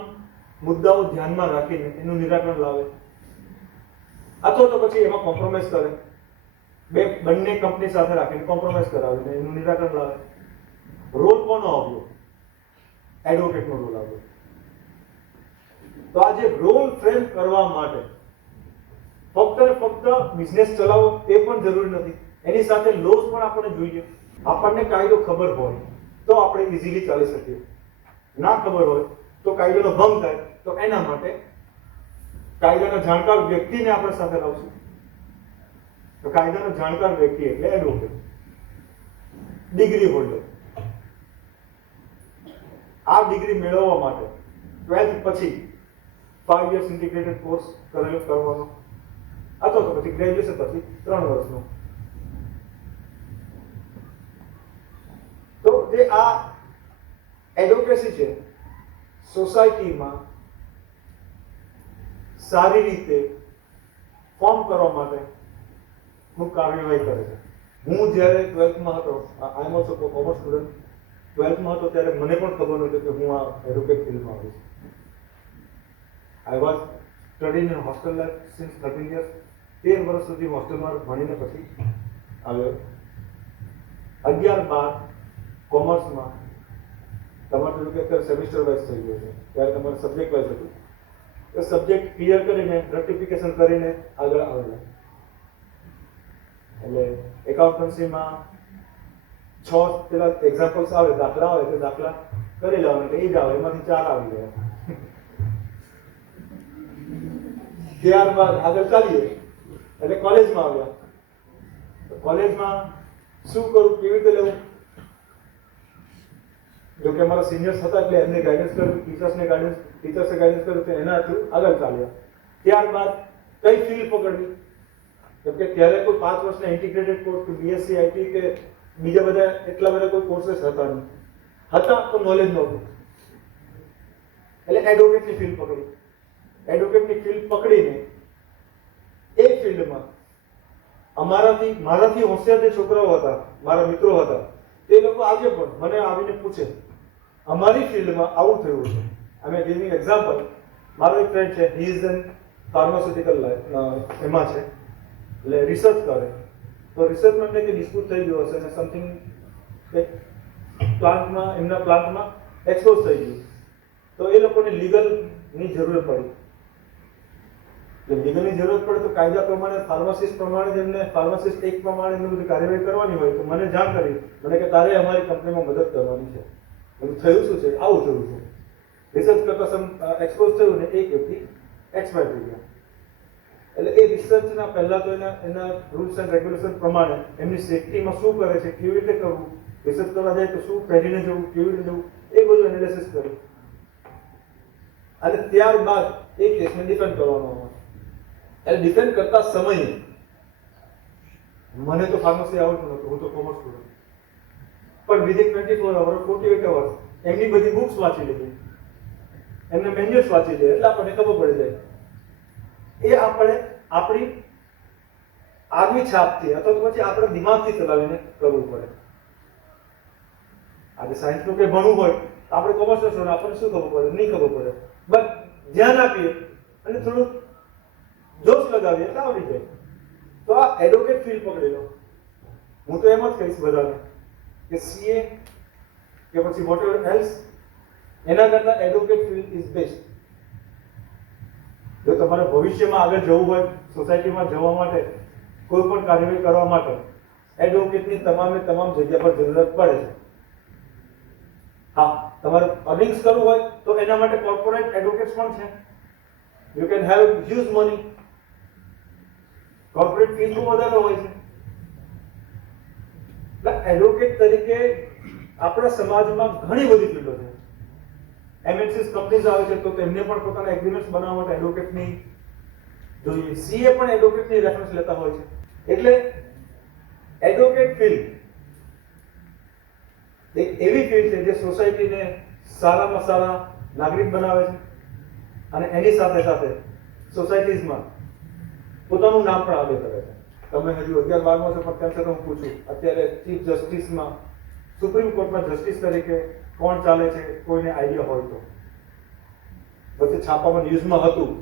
મુદ્દાઓ ધ્યાનમાં રાખીને એનું નિરાકરણ લાવે, અથવા તો પછી એમાં કોમ્પ્રોમાઇઝ કરે. બંને કંપની સાથે રાખીને કોમ્પ્રોમાઇઝ કરાવીને એનું નિરાકરણ લાવે. રોલ કોનો આવ્યો? એડવોકેટનો રોલ આવ્યો. તો આ જે રોલ ફ્રેમ કરવા માટે ફક્ત ને ફક્ત બિઝનેસ ચલાવો એ પણ જરૂરી નથી, એની સાથે લોસ પણ આપણને જોઈએ. આપણને કાયદો ખબર હોય તો આપણે ઇઝીલી ચાલી શકીએ. ના ખબર હોય તો કાયદાનો ભંગ થાય તો એના માટે કાયદાના જાણકાર વ્યક્તિને આપણે સાથે લાવશું. તો કાયદાનો જાણકાર વ્યક્તિ એટલે એડવોકેટ, ડિગ્રી હોલ્ડર. આ ડિગ્રી મેળવવા માટે 12th પછી 5 years ઇન્ટિગ્રેટેડ કોર્સ કરવાનો, અથવા તો પછી ગ્રેજ્યુએશન પછી 3 વર્ષનો. તો જે આ એડવોકેસી છે સોસાયટીમાં સારી રીતે ફોર્મ કરવા માટે ખૂબ કાર્યવાહી કરે છે. હું જ્યારે 12th માં હતો, I am also commerce student, 12th માં હતો ત્યારે મને પણ ખબર નહોતી કે હું આ એડવોકેટ ફિલ્ડમાં આવીશ. I was studying in hostel life since 13 years. 13 વર્ષ સુધી હોસ્ટેલમાં ભણીને પછી આવ્યો. 11-12 કોમર્સમાં તમારું કે અત્યારે સેમિસ્ટર વાઇઝ થઈ ગયું છે, ત્યારે તમારે સબ્જેક્ટ વાઇઝ હતું. એ સબ્જેક્ટ ક્લિયર કરીને રેક્ટિફિકેશન કરીને આગળ આવેલા. એટલે એકાઉન્ટન્સીમાં 6 પેલા એક્ઝામ્પલ્સ આવે, દાખલા આવે, તે દાખલા કરી લેવાના, એટલે એ જ આવે, એમાંથી 4 આવી ગયા. ત્યારબાદ આગળ ચાલીએ એટલે કોલેજમાં આવ્યા. કોલેજમાં શું કરું, કેવી રીતે લેવું, જો કે અમારા સિનિયર્સ હતા એટલે એમને ગાઈડન્સ કર્યું, ટીચર્સે ગાઈડન્સ કર્યું, તો એના થ્રુ આગળ ચાલ્યા. ત્યારબાદ કઈ ફિલ્ડ પકડવી, કેમ કે ત્યારે કોઈ 5 વર્ષના ઇન્ટિગ્રેટેડ કોર્સ કે બીએસસી આઈટી કે બીજા બધા એટલા બધા કોઈ કોર્सेस હતા નહીં, હતા તો નોલેજ નહોતું. એટલે એડવોકેટની ફિલ્ડ પકડી. એડવોકેટની ફિલ્ડ પકડીને એ ફિલ્ડમાં મારાથી હોશિયાર જે છોકરાઓ હતા, મારા મિત્રો હતા, તે લોકો આજે પણ મને આવીને પૂછે અમારી ફિલ્ડમાં આવું થયું છે. આઈ ગિવિંગ એક્ઝામ્પલ. મારો એક ફ્રેન્ડ છે, હી ઇઝ એન ફાર્માસ્યુટિકલ એમાં છે, એટલે રિસર્ચ કરે. તો રિસર્ચમાં કે ડિસ્પ્યુટ થઈ ગયો હશે અને સમથિંગ પ્લાન્ટમાં, એમના પ્લાન્ટમાં એક્સપોઝ થઈ ગયું, તો એ લોકોને લીગલની જરૂર પડી. લીગલની જરૂરત પડે તો કાયદા પ્રમાણે ફાર્માસિસ્ટ પ્રમાણે જેમને ફાર્માસિસ્ટ એક્ટ પ્રમાણે એમની બધી કાર્યવાહી કરવાની હોય, તો મને જાણ કરી, મને કે તારે અમારી કંપનીમાં મદદ કરવાની છે. થયું શું છે, આવું થયું છે, રિસર્ચ કરતા એક્સપોઝ થયું ને એક વ્યક્તિ એક્સપાયર થઈ ગયા. એટલે એ રિસર્ચના પહેલા તો એના રૂલ્સ એન્ડ રેગ્યુલેશન પ્રમાણે એમની સેફટીમાં શું કરે છે, કેવી રીતે કરવું, રિસર્ચ કરવા જાય તો શું પહેરીને જવું, કેવી રીતે જવું, એ બધું એનાલિસિસ કર્યું. અને ત્યારબાદ એ કેસને ડિફેન્ડ કરવાનો હોય. એટલે ડિફેન્ડ કરતા સમયે મને તો ફાર્મસી આવડતું નહોતું, હું તો કોમર્સ સ્ટુડન્ટ, પણ વિધિન 24 અવર્સ 48 અવર્સ એમની બધી બુક્સ વાંચી લીધી, એમને મેન્યુઅલ્સ વાંચી લે, એટલે આપણને ખબર પડી જાય. એ આપણે આપણી આગવી છાપથી અથવા તો પછી આપણે દિમાગથી ચલાવીને કરવું પડે. આજે સાયન્સનું કંઈ ભણવું હોય તો આપણે કોમર્સના સ્ટુડન્ટ, આપણને શું ખબર પડે, નહીં ખબર પડે, બટ ધ્યાન આપીએ અને થોડું જોશ લગાવીએ એટલે આવડી જાય. તો આ એડવોકેટ ફિલ્ડ પકડી લો. હું તો એમ જ કહીશ બધાને કે સીએ કે પછી વોટ એવર એલ્સ, એના કરતાં એડવોકેટ ફિલ્ડ ઇઝ બેસ્ટ. જો તમારે ભવિષ્યમાં આગળ જવું હોય, સોસાયટીમાં જવા માટે, કોઈ પણ કાર્યવાહી કરવા માટે એડવોકેટની તમામ જગ્યા પર જરૂરત પડે છે. હા, તમારે અર્નિંગ્સ કરવું હોય તો એના માટે કોર્પોરેટ એડવોકેટ્સ પણ છે. You can have huge money. Corporate fees બહુ વધારે હોય છે. એટલે એડવોકેટ તરીકે આપણા સમાજમાં ઘણી બધી ફિલ્ડો છે. એમએનસીસ કંપનીઝ આવે છે તો તેમને પણ પોતાના એગ્રીમેન્ટ્સ બનાવવા માટે એડવોકેટની જોઈએ. સીએ પણ એડવોકેટની રેફરન્સ લેતા હોય છે. એટલે એડવોકેટ ફિલ્ડ એક એવી ફિલ્ડ છે જે સોસાયટીને સારામાં સારા નાગરિક બનાવે છે અને એની સાથે સાથે સોસાયટીઝમાં પોતાનું નામ પણ આગળ કરે છે. તમે હજુ 11-12માં છો, પણ તેમ છતાં હું પૂછું, અત્યારે ચીફ જસ્ટિસમાં, સુપ્રીમ કોર્ટમાં જસ્ટિસ તરીકે કોણ ચાલે છે, કોઈને આઈડિયા હોય તો? વચ્ચે છાપામાં ન્યૂઝમાં હતું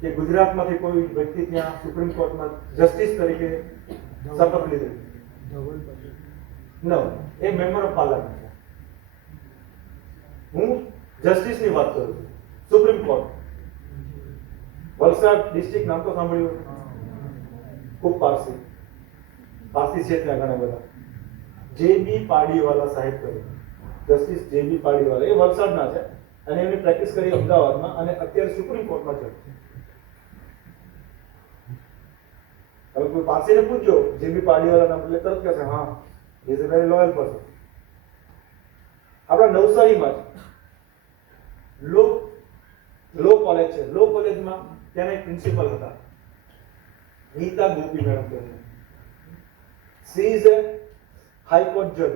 કે ગુજરાતમાંથી કોઈ વ્યક્તિ ત્યાં સુપ્રીમ કોર્ટમાં જસ્ટિસ તરીકે શપથ લીધી. એ મેમ્બર ઓફ પાર્લામેન્ટ છે. હું જસ્ટિસની વાત કરું છું. સુપ્રીમ કોર્ટ, વલસાડ ડિસ્ટ્રિક્ટ, નામ તો સાંભળ્યું, ખૂબ પારસી છે ત્યાં ઘણા બધા. જે બી પાડીવાલા સાહેબ કર્યું. જસ્ટિસ જેબી પાડીવાલા, એ વલસાડના છે અને એમની પ્રેક્ટિસ કરી અમદાવાદમાં અને અત્યારે સુપ્રીમ કોર્ટમાં છે. હવે કોઈ પાસેને પૂછજો જેબી પાડીવાલા નામ એટલે તરત કહેશે હા is a very loyal person. આપણા નવસારીમાં લો કોલેજ છે. લો કોલેજમાં ત્યાંના એક પ્રિન્સિપલ હતા નીતા ગોપી મેડમ કરીને. સી ઇઝ એ હાઈકોર્ટ જજ.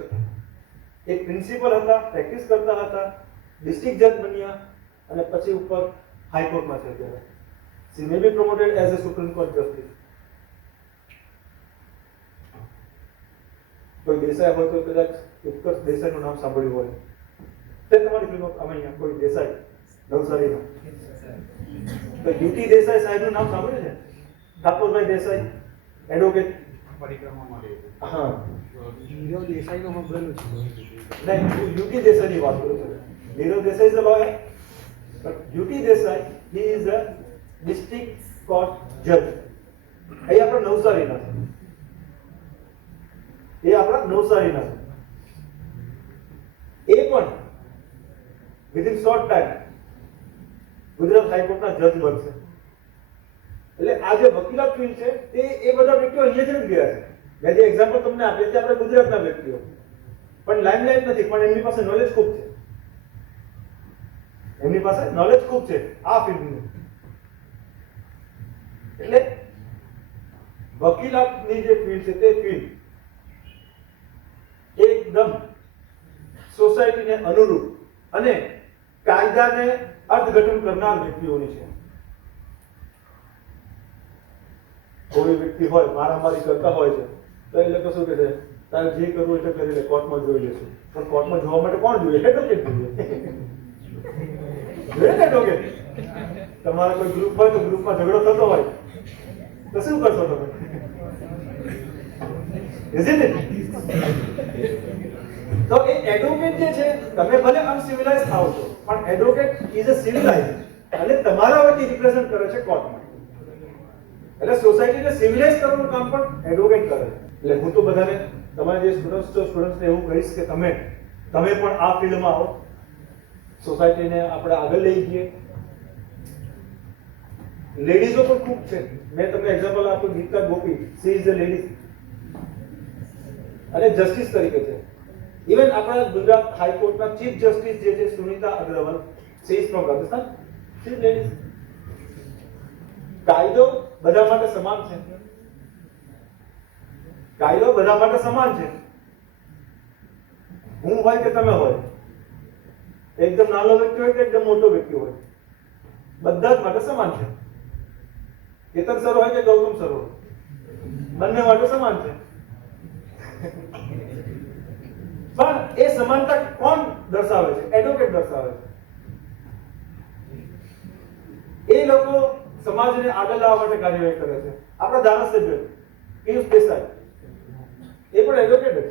એક પ્રિન્સિપલ હતા, પ્રેક્ટિસ કરતા હતા, ડિસ્ટ્રિક્ટ જજ બન્યા અને પછી ઉપર હાઈકોર્ટમાં છે અત્યારે. She may be promoted as a Supreme Court justice. કોઈ દેસાઈ હોય તો કદાચ ઉત્કર્ષ દેસાઈનું નામ સાંભળ્યું હોય. તે તમારી ફિલ્મો અમે અહીંયા કોઈ દેસાઈ નવસારીમાં તો યુટી દેસાઈ સાહેબનું નામ સાંભળ્યું છે? ઠાકોરભાઈ દેસાઈ એડવોકેટ પરિક્રમામાં રહે છે. હા નીરવ દેસાઈનું સાંભળેલું છે. નહીં યુટી દેસાઈની વાત કરું છું. Nirav Desai is a lawyer but UT Desai he is a district court જજ. એ આપણા નવસારીના છે. એ આપણા નવસારીના છે. એ પણ વિધિન શોર્ટ ટાઈમ ગુજરાત હાઈકોર્ટના જજ બનશે. એટલે આ જે વકીલાત ફિલ્ડ છે તે એ બધા વ્યક્તિઓ અહીંયા જ નથી ગયા છે. મેં જે એક્ઝામ્પલ તમને આપ્યા છે આપણે ગુજરાતના વ્યક્તિઓ પણ લાઇમલાઇટ નથી, પણ એમની પાસે નોલેજ ખૂબ છે. એમની પાસે નોલેજ ખૂબ છે આ ફિલ્ડનું. એટલે વકીલાતની જે ફિલ્ડ છે તે ફિલ્ડ એકદમ સોસાયટીને અનુરૂપ અને કાયદાને અર્થઘટન કરનાર વ્યક્તિઓની છે. કોઈ વ્યક્તિ હોય મારામારી કરતા હોય છે તો એ લોકો શું કહે છે તારે જે કરવું એટલે કરી લે, કોર્ટમાં જોઈ લેશું. પણ કોર્ટમાં જોવા માટે કોણ જોઈએ? એડવોકેટ જોઈએ. જોઈએ ને એડવોકેટ? તમારા કોઈ ગ્રુપ હોય તો ગ્રુપમાં ઝઘડો થતો હોય તો શું કરશો તમે? Isn't it? તો એ એડવોકેટ જે છે તમે ભલે અનસિવિલાઇઝ થાવ છો પણ એડવોકેટ ઇઝ અ સિવિલાઇઝ અને તમારા વતી રિપ્રેઝન્ટ કરે છે કોર્ટમાં. એટલે સોસાયટીને સિવિલાઇઝ કરવાનું કામ પણ એડવોકેટ કરે છે. એટલે હું તો બધાને તમારા જે સ્ટુડન્ટ્સ છો સ્ટુડન્ટ્સને એવું કહીશ કે તમે પણ આ ફિલ્ડમાં આવો, સોસાયટીને આપણે આગળ લઈ જઈએ. લેડીઝો પણ ખૂબ છે. મેં તમને એક્ઝામ્પલ આપ્યું નીતા ગોપી, સી ઇઝ અ લેડી અને જસ્ટિસ તરીકે છે. ઇવન આપણા ગુજરાત હાઈકોર્ટના ચીફ જસ્ટિસ જે છે Sunita Agrawal, she is from Rajasthan, she is lady. કાયદો બધા માટે સમાન છે. કાયદો બધા માટે સમાન છે. હું હોય કે તમે હોય, એકદમ નાનો વ્યક્તિ હોય કે એકદમ મોટો વ્યક્તિ હોય, બધા જ માટે સમાન છે. કેતન સર હોય કે ગૌતમ સર હોય, બંને માટે સમાન છે. પણ એ સમાનતા કોણ દર્શાવે છે? એડવોકેટ દર્શાવે છે. એ લોકો સમાજને આગળ લાવવા માટે કાર્યવાહી કરે છે. આપણા ધારાસભ્ય પિયુષ દેસાઈ એ પણ એડવોકેટ છે.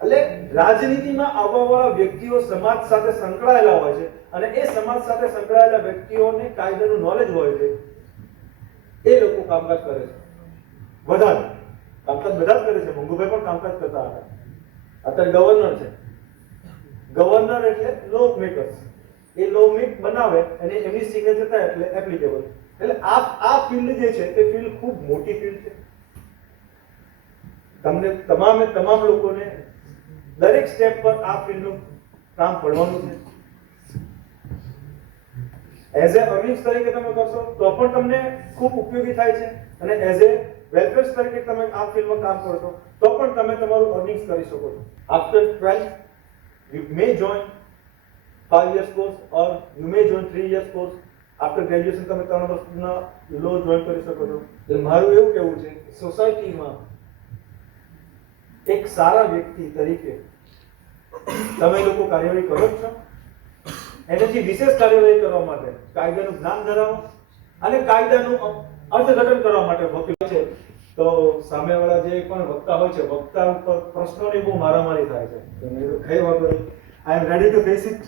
એટલે રાજનીતિમાં આવવાવાળા વ્યક્તિઓ સમાજ સાથે સંકળાયેલા હોય છે અને એ સમાજ સાથે સંકળાયેલા વ્યક્તિઓને કાયદાનું નોલેજ હોય છે. એ લોકો કામકાજ કરે છે. બધા કામકાજ બધા જ કરે છે. મંગુભાઈ પણ કામકાજ કરતા હતા. અત્યારે ગવર્નર છે. ગવર્નર એટલે લો મેકર્સ. એ લો મેક બનાવે અને એમની સિગ્નેચર થાય એટલે એપ્લિકેબલ. એટલે આ ફિલ્ડ જે છે તે ફિલ્ડ ખૂબ મોટી ફિલ્ડ છે. તમને તમામ લોકોને દરેક સ્ટેપ પર આ ફિલ્ડનું કામ પડવાનું છે. એઝ એ અર્નિંગ્સ તરીકે તમે કરશો તો પણ તમને ખૂબ ઉપયોગી થાય છે અને એઝ એ વેલફેર તરીકે તમે આ ફિલ્ડમાં કામ કરશો તો પણ તમે તમારું અર્નિંગ્સ કરી શકો છો. After 12 you may join 5 years course or you may join 3 years course. After graduation તમે 3 વર્ષના લો જોઈન કરી શકો છો. એટલે મારું એવું કહેવું છે સોસાયટીમાં એક સારા વ્યક્તિ તરીકે તમે લોકો કાર્યવાહી કરો છો. એનાથી વિશેષ કાર્યવાહી કરવા માટે કાયદાનું જ્ઞાન ધરાવો અને કાયદાનું અર્થઘટન કરવા માટે વકીલ છે. તો સામેવાળા જે પણ વક્તા હોય છે વક્તા ઉપર પ્રશ્નોની બહુ મારામારી થાય છે. કઈ વાંધો નહીં, આઈ એમ રેડી ટુ ફેસ ઇટ.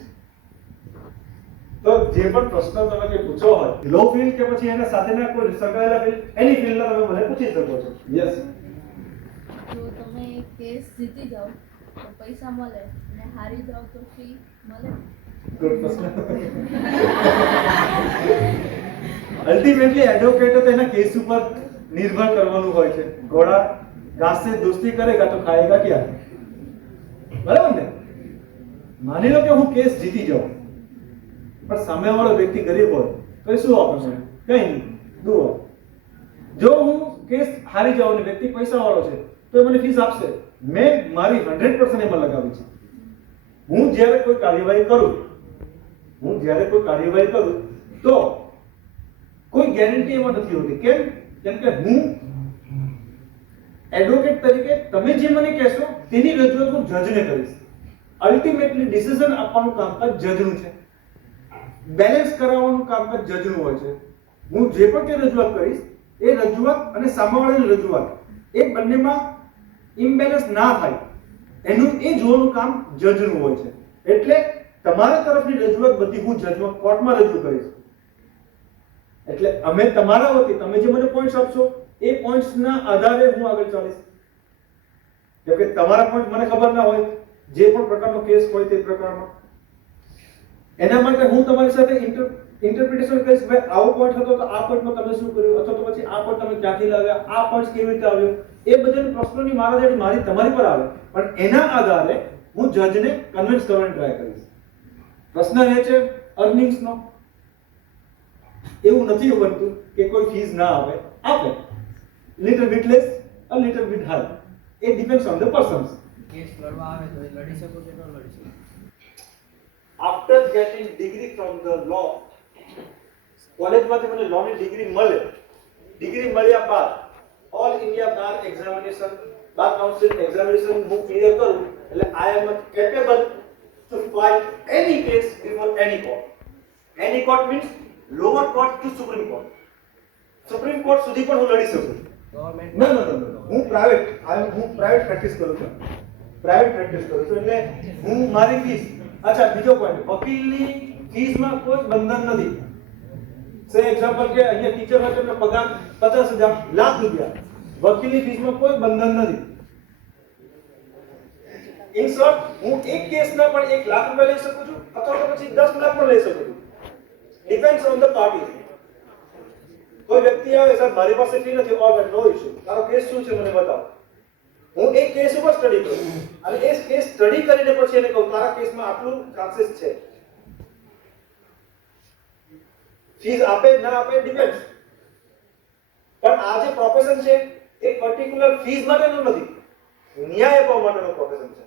તો જે પણ પ્રશ્ન તમે કે પૂછો હોય લો ફિલ્ડ કે પછી એના સાથેના કોઈ સંકળાયેલા ફિલ્ડ, એની ફિલ્ડના તમે મને પૂછી શકો છો. યસ. જો તમે કેસ જીતી જાઓ તો પૈસા મળે અને હારી જાવ તો ફી મળે. ગુડ પ્રશ્ન. અલ્ટિમેટલી એડવોકેટ તો એના કેસ ઉપર નિર્ભર કરવાનું હોય છે. ઘોડા ઘાસ સે દોસ્તી કરેગા તો ખાएगा क्या? બરાબર ને? માની લો કે હું કેસ જીતી જાઉં પણ સામેવાળો વ્યક્તિ ગરીબ હોય તો એ શું આપે મને? કઈ નહીં, દુઓ. જો હું કેસ હારી જાઉં અને વ્યક્તિ પૈસાવાળો છે તો એ મને ફીસ આપશે. મેં મારી 100% એમાં લગાવી છે. હું જ્યારે કોઈ કાર્યવાહી કરું તો કોઈ ગેરંટી એમાં નથી હોતી. કેમ કે હું એડવોકેટ તરીકે તમે જે મને કહેશો તેની રજૂઆત હું જજને કરીશ. અલ્ટિમેટલી ડિસિઝન આપવાનું કામકાજ જજનું છે. બેલેન્સ કરાવવાનું કામકાજ જજનું હોય છે. હું જે પણ તે રજૂઆત કરીશ એ રજૂઆત અને સામેવાળાની રજૂઆત એ બંનેમાં ઇમ્બેલેન્સ ના થાય એનું એ જોવાનું કામ જજનું હોય છે. એટલે તમારા તરફની રજૂઆત બધી હું જજમાં કોર્ટમાં રજૂ કરીશ. એટલે અમે તમારા વતી તમે જે મને પોઈન્ટ્સ આપશો એ પોઈન્ટ્સના આધારે હું આગળ ચાલીશ. કેમ કે તમારા પોઈન્ટ મને ખબર ના હોય, જે પણ પ્રકારનો કેસ હોય તે પ્રકારમાં. એના માટે હું તમારી સાથે ઇન્ટરપ્રિટેશન કરીશ. ભાઈ આવો પોઈન્ટ હતો તો આ પોઈન્ટમાં તમે શું કર્યું, અથવા તો પછી આ પોઈન્ટ તમે ક્યાંથી લાવ્યા, આ પોઈન્ટ કેવી રીતે આવ્યો, એ બધાની પ્રશ્નોની મારી તમારી પર આવે. પણ એના આધારે હું જજને કન્વિન્સ કરવાની ટ્રાય કરીશ. પ્રશ્ન રહે છે અર્નિંગ્સનો. એવું નથી બનતું કે કોઈ ફીસ ના આપે. Little bit less, a little bit high. it depends on the persons. Case લડવા આવે તો એ લડી શકો કે ન લડી શકો? After getting degree from the law, કોલેજમાંથી મને લોની ડિગ્રી મળે. ડિગ્રી મળ્યા બાદ all India bar examination, bar council examination હું ક્લિયર કરું એટલે I am capable to fight any case before any court. Any court means lower court to supreme court. Supreme court સુધી પણ હું લડી શકું. ગવર્નમેન્ટ નો હું પ્રાઇવેટ પ્રેક્ટિસ કરું છું. એટલે હું મારી ફીસ. અચ્છા, બીજો પોઈન્ટ, વકીલની ફીસમાં કોઈ બંધન નથી. સે એક્ઝામ્પલ કે અહીંયા ટીચર હોય તો એમનો પગાર 50,000 લાખ રૂપિયા. વકીલની ફીસમાં કોઈ બંધન નથી. ઇન શોર્ટ, હું એક કેસના પણ 1 લાખ રૂપિયા લઈ શકું છું અથવા તો પછી 10 લાખ પણ લઈ શકું છું. Depends on the party. કોઈ વ્યક્તિ આવે, સાહેબ મારી પાસે ફી નથી, ઓલ નો ઇશ્યુ, તારો કેસ શું છે મને બતાવો. હું એક કેસ ઉપર સ્ટડી કરું અને એ કેસ સ્ટડી કરીને પછી એને કહું તારા કેસમાં આટલું ચાન્સીસ છે. ફીસ આપે ના આપે ડિપેન્ડ્સ. પણ આ જે પ્રોફેશન છે એ પર્ટિક્યુલર ફીસ માટેનો નથી, ન્યાય આપવા માટેનો પ્રોફેશન છે.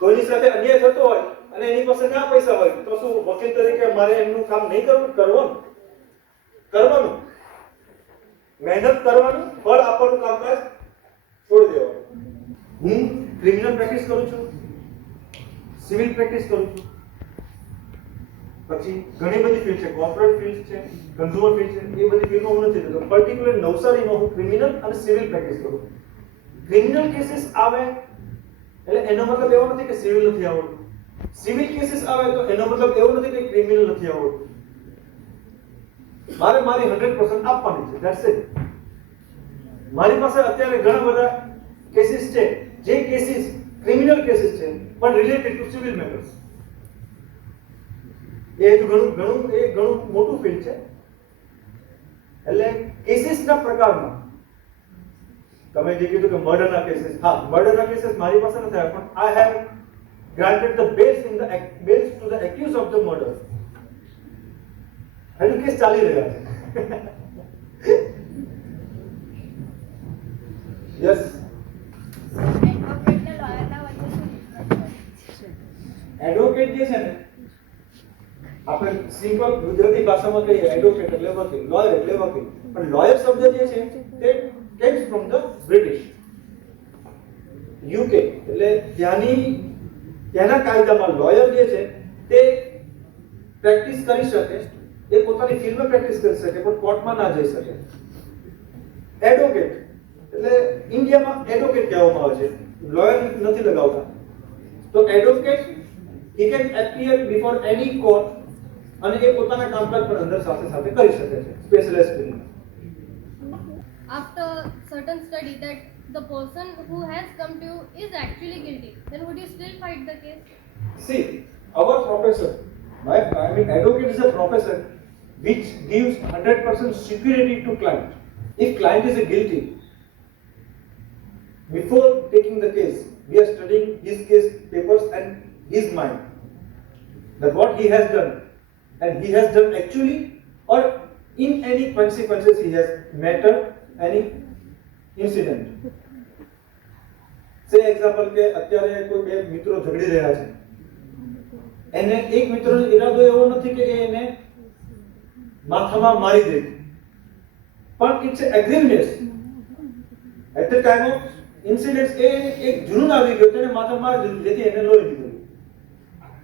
કોઈની સાથે અન્યાય થતો હોય અને એની પાસે ના પૈસા હોય તો શું વકીલ તરીકે મારે એમનું કામ નહીં કરવું? કરવાનું, મહેનત કરવાનું, ફળ આપવાનું કામકાજ છોડી દેવાનું. હું ક્રિમિનલ પ્રેક્ટિસ કરું છું, સિવિલ પ્રેક્ટિસ કરું છું, પછી ઘણી બધી ફિલ્ડ છે, કોર્પોરેટ ફિલ્ડ છે, કન્ઝ્યુમર ફિલ્ડ છે. એ બધી ફિલ્ડમાં હું નથી જતો. પર્ટિક્યુલર નવસારીમાં હું ક્રિમિનલ અને સિવિલ પ્રેક્ટિસ કરું. ક્રિમિનલ કેસીસ આવે એટલે એનો મતલબ એવો નથી કે સિવિલ નથી આવડતું. સિવિલ કેસીસ આવે તો એનો મતલબ એવો નથી કે ક્રિમિનલ નથી આવડતું. મારે મારી 100% આપવાની છે. That's it. મારી પાસે અત્યારે ઘણા બધા કેસીસ છે, જે કેસીસ ક્રિમિનલ કેસીસ છે પણ રિલેટેડ ટુ સિવિલ મેટર્સ. એ ઘણું મોટું ફિલ્ડ છે. એટલે કેસીસના પ્રકારમાં તમે જે કીધું કે મર્ડરના કેસીસ, હા, મર્ડરના કેસીસ મારી પાસે નથી આવ્યા, પણ I have granted the bail to the accused of the murder. હજુ કેસ ચાલી રહ્યા છે. યસ. એડવોકેટ જે છે ને, આપણે સિમ્પલ ગુજરાતી ભાષામાં કહીએ એડવોકેટ એટલે વકીલ, લોયર એટલે વકીલ. પણ લોયર શબ્દ જે છે તે comes from the British. UK એટલે ત્યાંના કાયદામાં લોયર જે છે તે પ્રેક્ટિસ કરી શકે, એ પોતાની ફિલ્ડમાં પ્રેક્ટિસ કરી શકે પણ કોર્ટમાં ના જઈ શકે. એડવોકેટ એટલે ઇન્ડિયામાં એડવોકેટ કહેવામાં આવે છે, લોયર નથી લગાવતા. તો advocate he can appear before any court અને એ પોતાના કામકાજ પણ અંદર સાથે કરી શકે છે સ્પેશિયલાઇઝ કરીને. After certain study that the person who has come to you is actually guilty, then would you still fight the case? See, our profession, advocate is a profession which gives 100% security to client. If client is a guilty, before taking the case, we are studying his case papers and his mind, that what he has done, and he has done actually, or in any consequences he has met any incident. Say example કે અત્યારે કોઈ બે મિત્રો ઝઘડી રહ્યા છે, એને એક મિત્રનો ઈરાદો એવો નથી કે એને માથામાં મારી દે, પણ it's aggrieveness at the time of incidence એ એક જુનૂન આવી ગયો, તેને માથા મારી દીધું, જેથી એને લોહી લીધું.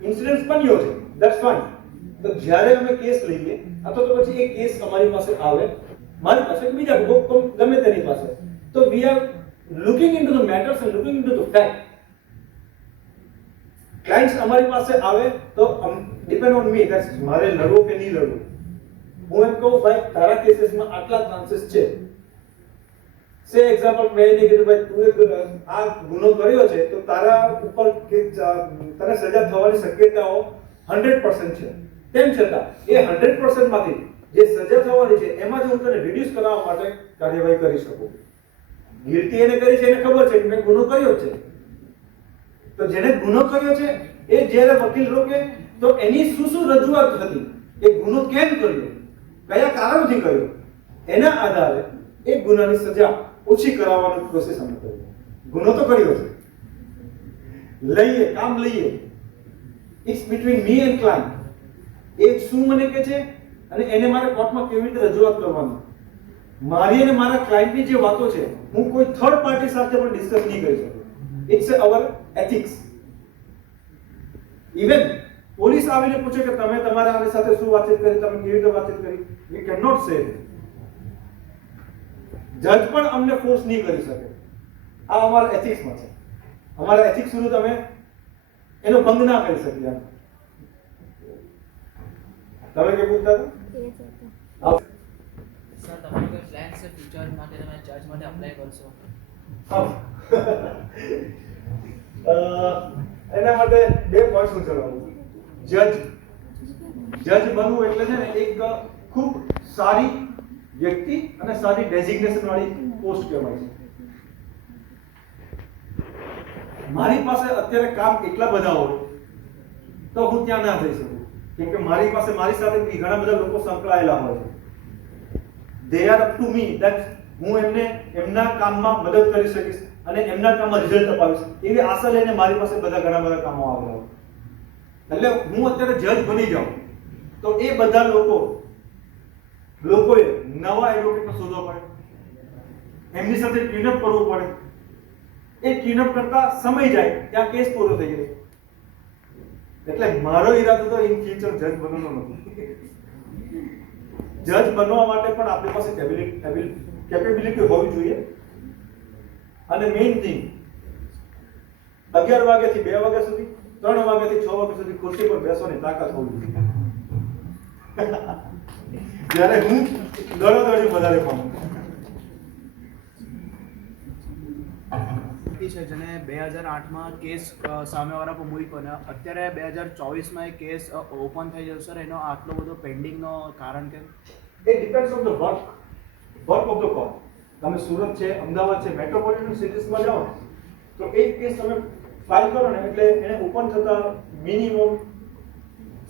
ઇન્સિડન્સ બન્યો છે, ધેટ્સ ફાઇન. તો જ્યારે અમે કેસ લઈએ અથવા તો પછી એક કેસ અમારી પાસે આવે, મારી પાસે કે બીજા ગમે તેની પાસે, તો we are looking into the matters and looking into the fact. Clients અમારી પાસે આવે તો depend on me that મારે લડવો કે નહીં લડવો. હું એમ કહું ભાઈ તારા કેસીસમાં આટલા ચાન્સીસ છે. સે એક્ઝામ્પલ મેં એને કીધું ભાઈ તું આ ગુનો કર્યો છે તો તારા ઉપર તને સજા થવાની શક્યતાઓ 100% છે. તેમ છતાં એ 100% માંથી જે સજા થવાની છે એમાંથી હું તને રિડ્યુસ કરવા માટે કાર્યવાહી કરી શકું. ગિલ્ટી એને કરી છે, એને ખબર છે કે મેં ગુનો કર્યો છે, તો જેને ગુનો કર્યો છે એ જ્યારે વકીલ રોકે તો એની શું રજૂઆત હતી, એ ગુનો કેમ કર્યો, કયા કારણથી કર્યો, એના આધારે એ ગુનાની સજા ઓછી કરાવવાની પ્રોસેસ અમે કરીએ. ગુનો તો કર્યો છે, લઈએ કામ લઈએ, it's between me and client. એ શું મને કહે છે અને એને મારે કોર્ટમાં કેવી રીતે રજૂઆત કરવાની, મારી અને મારા ક્લાયન્ટની જે વાતો છે હું કોઈ થર્ડ પાર્ટી સાથે પણ ડિસ્કસ નહીં કરી શકું. It's our ethics. Even police આવીને પૂછે કે તમે તમારા આની સાથે શું વાતચીત કરી, તમે કેવી રીતે વાતચીત કરી, વી કેન નોટ સે. જજ પણ અમને ફોર્સ નહીં કરી શકે. આ અમારા એથિક્સમાં છે. અમારા એથિક્સ વિરુદ્ધ અમે એનો ભંગ ના કરી શકીએ. તમે કે પૂછતા હતા? સર તમારો કોઈ પ્લાન છે ફ્યુચર માટે, તમે જજ માટે અપ્લાય કરશો? એના માટે બે પોઈન્ટ હું ચલાવું. જજ બનવું એટલે છે ને એક ખૂબ સારી વ્યક્તિ અને સારી ડેઝિગ્નેશન વાળી પોસ્ટ કહેવાય છે. મારી પાસે અત્યારે કામ એટલા બધા હોય તો હું ત્યાં ના જઈ શકું, કેમ કે મારી પાસે મારી સાથે ઘણા બધા લોકો સંકળાયેલા હોય છે. they are up to me that હું એમને એમના કામમાં મદદ કરી શકીશ અને એમના કામમાં રિઝલ્ટ અપાવીશ, એવી આશા લઈને મારી પાસે ઘણા બધા કામો આવેલા હોય. એટલે હું અત્યારે જજ બની જાઉં તો એ બધા લોકોએ નવા એડવોકેટને શોધવા પડે, એમની સાથે ટ્યુનઅપ કરવું પડે. એ ટ્યુનઅપ કરતા સમય જાય ત્યાં કેસ પૂરો થઈ જાય. એટલે મારો ઈરાદો તો ઇન ફ્યુચર જજ બનવાનો નથી. જજ બનવા માટે પણ આપણી પાસે કેપેબિલિટી હોવી જોઈએ. અને મેઇન થિંગ 11 વાગ્યાથી 2 વાગ્યા સુધી, 3 વાગ્યાથી 6 વાગ્યા સુધી ખુરશી પર બેસવાની તાકાત હોવી જોઈએ. જ્યારે હું દોડાદોડી વધારે પામું. છે જેને 2008માં કેસ સામેવાળા પર મૂક્યો ને અત્યારે 2024માં એ કેસ ઓપન થઈ જશે. સર એનો આટલો બધો પેન્ડિંગનો કારણ કેમ? It depends on the work of the court. તમે સુરત છે, અમદાવાદ છે, મેટ્રોપોલિટન સિટીઝમાં જાઓ તો એક કેસ તમે ફાઇલ કરો ને એટલે એને ઓપન થતા મિનિમમ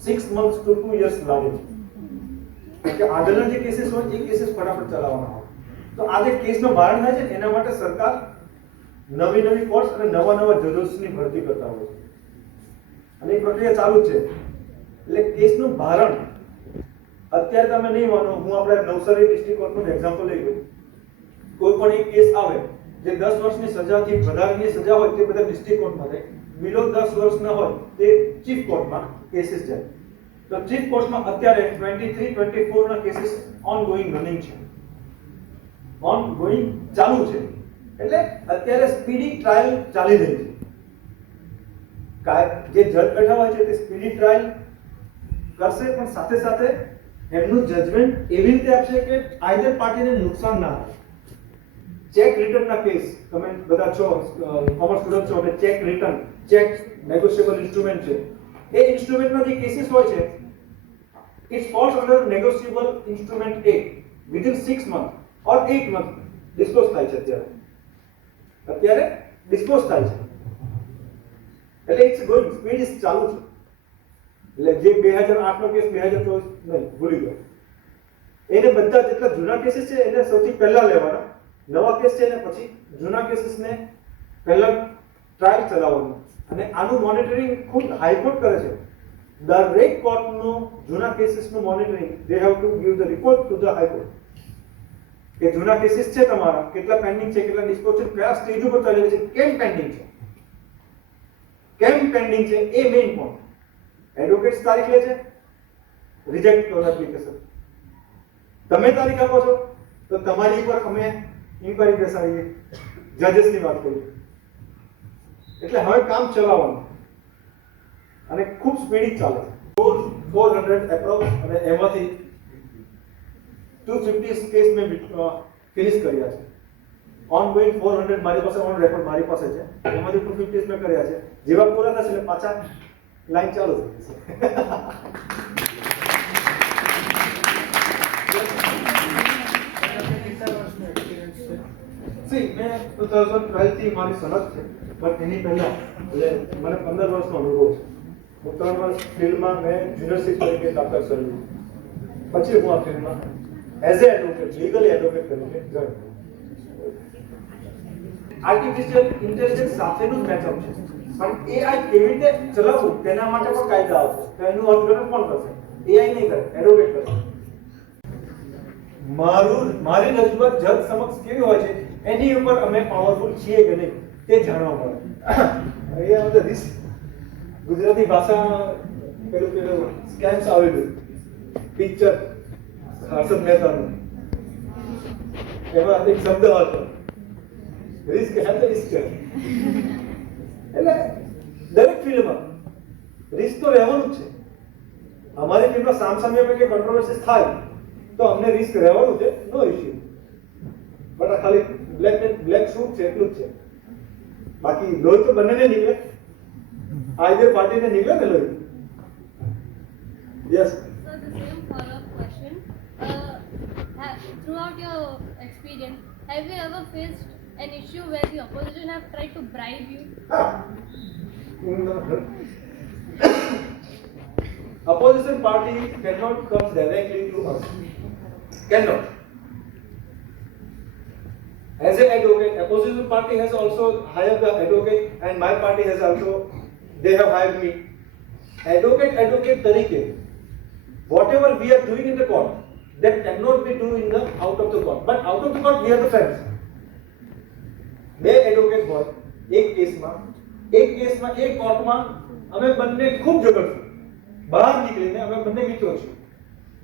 6 months to 2 years લાગે છે. કે આગળના જે કેસીસ હોય એ કેસીસ ફટાફટ ચલાવવાના હોય. તો આ જે કેસનો ભારણ થાય છે એના માટે સરકાર નવી કોર્સ અને નવા જજોની ભરતી કરતા હોય છે અને એ પ્રક્રિયા ચાલુ જ છે. એટલે કેસનું ભારણ અત્યારે તમે નહીં માનો, હું આપણે નવસારી ડિસ્ટ્રિક્ટ કોર્ટનું એક્ઝામ્પલ લઈ લઉં. કોઈ પણ એક કેસ આવે જે 10 વર્ષની સજાથી વધારેની સજા હોય તે બધા ડિસ્ટ્રિક્ટ કોર્ટમાં થાય, બિલો 10 વર્ષના હોય તે ચીફ કોર્ટમાં કેસીસ જાય. તો ચીફ કોર્ટમાં અત્યારે 23-24 ના કેસીસ ઓનગોઈંગ રનિંગ છે, ઓનગોઈંગ ચાલુ છે. એટલે અત્યારે સ્પીડી ટ્રાયલ ચાલી રહી છે. જે જજ બેઠા હોય છે તે સ્પીડી ટ્રાયલ કરશે, પણ સાથે સાથે એમનું જજમેન્ટ એવી રીતે આપશે કે આઈધર પાર્ટીને નુકસાન ના થાય. ચેક રિટર્નના કેસ, તમે બધા છો કોમર્સ સ્ટુડન્ટ છો એટલે cheque return, check negotiable instrument છે. એ ઇન્સ્ટ્રુમેન્ટના જે કેસીસ હોય છે, it falls under negotiable instrument A within 6 months or 8 months disclose થાય છે. અત્યારે ડિસ્ક્લોઝ થાય છે, એટલે ઇટ્સ ગોઈંગ, સ્પીડ ઇઝ ચાલુ છે. એટલે જે 2008 નો કેસ 2024 નહીં ભૂલી ગયો, એને બધા જેટલા જૂના કેસીસ છે એને સૌથી પહેલા લેવાના, નવા કેસ છે એને પછી જૂના કેસીસને પહેલા ટ્રાયલ ચલાવવાનું. અને આનું મોનિટરિંગ ખુદ હાઈકોર્ટ કરે છે. દરેક કોર્ટનું જૂના કેસીસનું monitoring, they have to give the report to the high court કે જૂના કેસીસ છે તમારા, કેટલા પેન્ડિંગ છે, કેટલા ડિસ્પોઝ છે, કયા સ્ટેજ ઉપર ચાલી છે, કેમ પેન્ડિંગ છે, કેમ પેન્ડિંગ છે, એ મેઇન પોઈન્ટ. એડવોકેટ્સ તારીખ લે છે, રિજેક્ટ કરો એપ્લિકેશન. તમે તારીખ આપો છો તો તમારી ઉપર અમે ઇન્ક્વાયરી બેસાડીએ, જજેસની વાત કરીએ. એટલે હવે કામ ચલાવવાનું અને ખૂબ સ્પીડી ચાલે છે. 400 એપ્રોક્સ, અને એમાંથી 250 કેસ મેં ફિનિશ કર્યા છે. ઓન ગોઈંગ 400 મારી પાસે ઓન રેકોર્ડ મારી પાસે છે, એમાંથી 250 મેં કર્યા છે. જેવા પૂરા થશે એટલે પાછા લાઈન ચાલુ થઈ જશે. સી મેં 2012 થી મારી સનદ છે, પણ એની પહેલા એટલે મને 15 વર્ષનો અનુભવ છે. હું 3 વર્ષ ફિલ્ડમાં મેં જુનિયર તરીકે દાખલ કર્યું, પછી હું આ ફિલ્ડમાં as a advocate, legally advocate તરીકે જોઈન. આર્ટિફિશિયલ ઇન્ટેલિજન્સ સાથેનું જ મેચઅપ છે, પણ એઆઈ કેવી રીતે ચલાવવું તેના માટે પણ કાયદા આવશે. તો એનું અર્થઘટન કોણ કરશે? એઆઈ નહીં કરે, એડવોકેટ કરશે. મારી રજૂઆત જજ સમક્ષ કેવી હોય છે એની ઉપર અમે પાવરફુલ છીએ કે નહીં તે જાણવા મળે. અહીંયા બધા રિસ્ક ગુજરાતી ભાષા પેલું સ્કેમ્સ આવેલું પિક્ચર હર્ષદ મહેતાનું, એમાં એક શબ્દ હતો રિસ્ક હે તો રિસ્ક. એટલે દરેક ફિલ્મમાં રિસ્ક તો રહેવાનું જ છે. અમારી ફિલ્મમાં સામસામે કે કોન્ટ્રોવર્સીસ થાય તો અમને રિસ્ક રહેવાનું છે, નો ઇશ્યુ. બટ આ ખાલી બ્લેક શૂટ છે એટલું જ છે. બાકી લોહી તો બંનેને નીકળે, આઈધર પાર્ટીને નીકળે ને લોહી. Yes. So the same follow-up question. Throughout your experience, have you ever faced an issue where the opposition have tried to bribe you? Opposition party cannot come directly to us. Cannot. As an advocate, opposition party has also hired the advocate, and my party has also, they have hired me. Advocate તરીકે, whatever we are doing in the court, that cannot be done in the out of the court. But out of the court, we are the friends. બે advocate હોય એક કેસમાં, એક કોર્ટમાં અમે બંને ખૂબ ઝઘડશું. બહાર નીકળીને અમે બંને મિત્રો છીએ,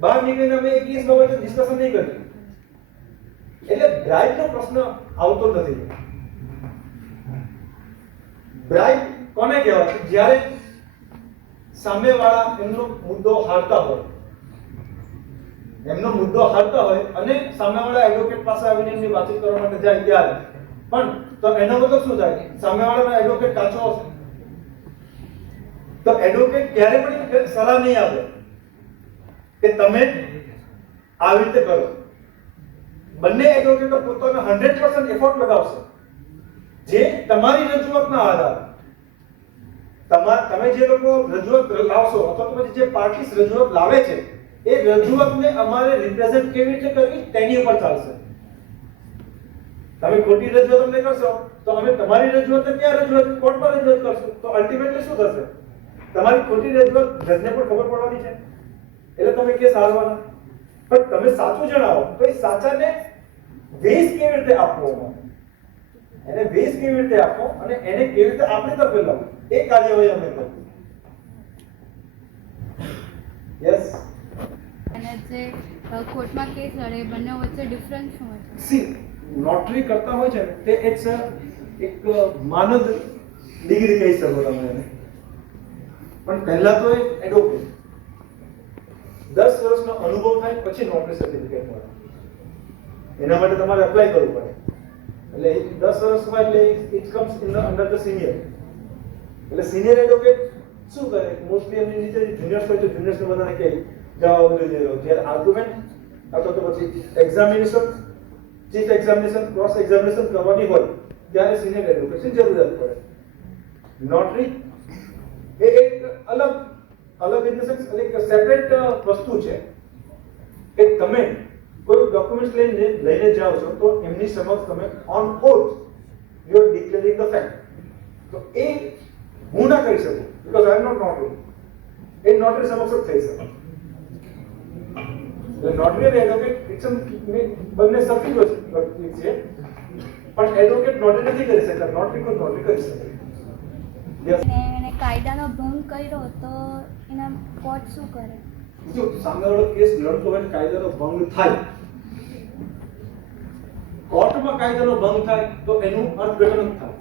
બહાર નીકળીને અમે એક કેસ બાબતે ડિસ્કશન નહીં કરીએ. એટલે બ્રાઇબનો પ્રશ્ન આવતો નથી. બ્રાઇબ કોને કહેવાય? જ્યારે સામેવાળા એમનો મુદ્દો હારતા હોય, અને સામેવાળા એડવોકેટ પાસે આવીને એમની વાતચીત કરવા માટે જાય ત્યારે પણ તો એનો મતલબ શું થાય? સામેવાળાનો એડવોકેટ કાચો હશે તો એડવોકેટ ક્યારે પણ સલાહ નહીં આપે કે તમે આવી રીતે કરો. બંને એડવોકેટો પોતાનો 100% એફર્ટ લગાવશે, જે તમારી રજૂઆતના આધારે તમે જે લોકો રજૂઆત લાવશો અથવા તો જે પાર્ટીસ રજૂઆત લાવે છે એ રજૂઆતને અમારે રિપ્રેઝન્ટ કેવી રીતે કરવી તેની ઉપર ચાલશે. તમે ખોટી રજૂઆત અમને કરશો તો અમે તમારી રજૂઆતને ક્યાં રજૂઆત કોર્ટમાં રજૂઆત કરશું, તો અલ્ટિમેટલી શું થશે? તમારી ખોટી રજૂઆત જજને પણ ખબર પડવાની છે, એટલે તમે કેસ હારવાના. પણ તમે સાચું જણાવો તો એ સાચાને વેસ કેવી રીતે આપવો, એને વેસ કેવી રીતે આપવો અને એને કેવી રીતે આપણે તરફે લાવવું, એ કાર્યવાહી અમે કરીએ. યસ. અને જે કોર્ટમાં કેસ લડે બંને વચ્ચે ડિફરન્સ શું હોય છે? સી નોટરી કરતા હોય છે ને તે એક માનદ ડિગ્રી કહી શકો તમે એને. પણ પહેલા તો એક એડવોકેટ 10 વર્ષનો અનુભવ થાય પછી નોટરી સર્ટિફિકેટ મળે. એના માટે તમારે એપ્લાય કરવું પડે. એટલે 10 વર્ષમાં એટલે it comes in under the senior. એટલે સિનિયર એડવોકેટ શું કરે? મોસ્ટલી એમની નીચે જુનિયર્સ હોય તો જુનિયર્સને બધાને કહે જવાબ બધું જે જ્યારે આર્ગ્યુમેન્ટ અથવા તો પછી examination, chief examination, cross examination કરવાની હોય ત્યારે સિનિયર એડવોકેટની જરૂરિયાત પડે. નોટરી એ એક અલગ ઇન ધ સેન્સ એક સેપરેટ વસ્તુ છે કે તમે કોઈ ડોક્યુમેન્ટ લઈને જાઓ છો તો એમની સમક્ષ તમે on oath you are declaring the fact. તો એ હું ના કરી શકું because I am not notary. એ નોટરી સમક્ષ જ થઈ શકે. એટલે નોટરી અને એડવોકેટ ઇટ્સ બંને સરખી વસ્તુ છે, પણ એડવોકેટ નોટરી નથી કરી શકતા, નોટરી કોઈ નોટરી કરી શકે. અને એને કાયદાનો ભંગ કર્યો તો એના કોર્ટ શું કરે? જો સામેવાળો કેસ લડતો હોય કાયદાનો ભંગ થાય, કોર્ટમાં કાયદાનો ભંગ થાય તો એનું અર્થઘટન થાય,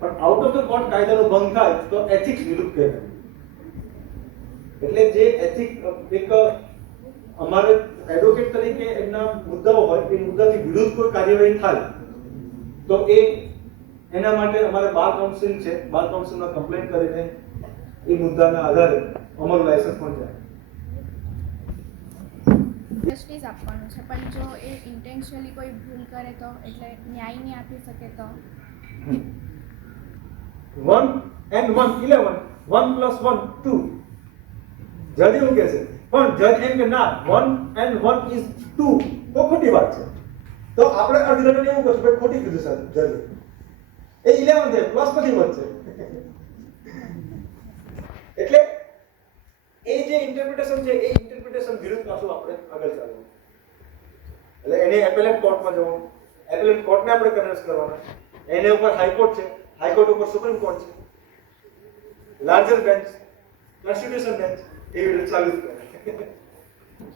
પણ આઉટ ઓફ ધ કોર્ટ કાયદાનો ભંગ થાય તો એથિક્સ વિરુદ્ધ કહેવાય. એટલે જે એથિક એક અમારે એડવોકેટ તરીકે એમના મુદ્દાઓ હોય એ મુદ્દાથી વિરુદ્ધ કોઈ કાર્યવાહી થાય તો એના માટે અમારે બાર કાઉન્સિલ છે, બાર કાઉન્સિલમાં કમ્પ્લેન્ટ કરીને એ મુદ્દાના આધારે અમારું લાયસન્સ પણ જાય. જસ્ટિસ આપવાનું છે, પણ જો એ ઇન્ટેન્શનલી કોઈ ભૂલ કરે તો, એટલે ન્યાય નહીં આપી શકે તો 1 and 1 11 1 plus 1 2 જજ એવું કહે છે, પણ જજ એમ કે ના 1 and 1 is 2 તો ખોટી વાત છે. તો આપણે અર્થઘટન એવું કરશું કે ખોટી કીધું સર જજ, એ 11 છે પ્લસ પછી વધશે. એટલે એ જે ઇન્ટરપ્રિટેશન છે એ ઇન્ટરપ્રિટેશન વિરુદ્ધ પાછું આપણે આગળ ચાલવું. એટલે એને એપેલેટ કોર્ટમાં જવાનું, એપેલેટ કોર્ટને આપણે કન્વિન્સ કરવાના, એને ઉપર હાઈકોર્ટ છે, હાઈકોર્ટ ઉપર સુપ્રીમ કોર્ટ છે, લાર્જર બેન્ચ, કોન્સ્ટિટ્યુશન બેન્ચ, એવી રીતે ચાલુ જ કરે.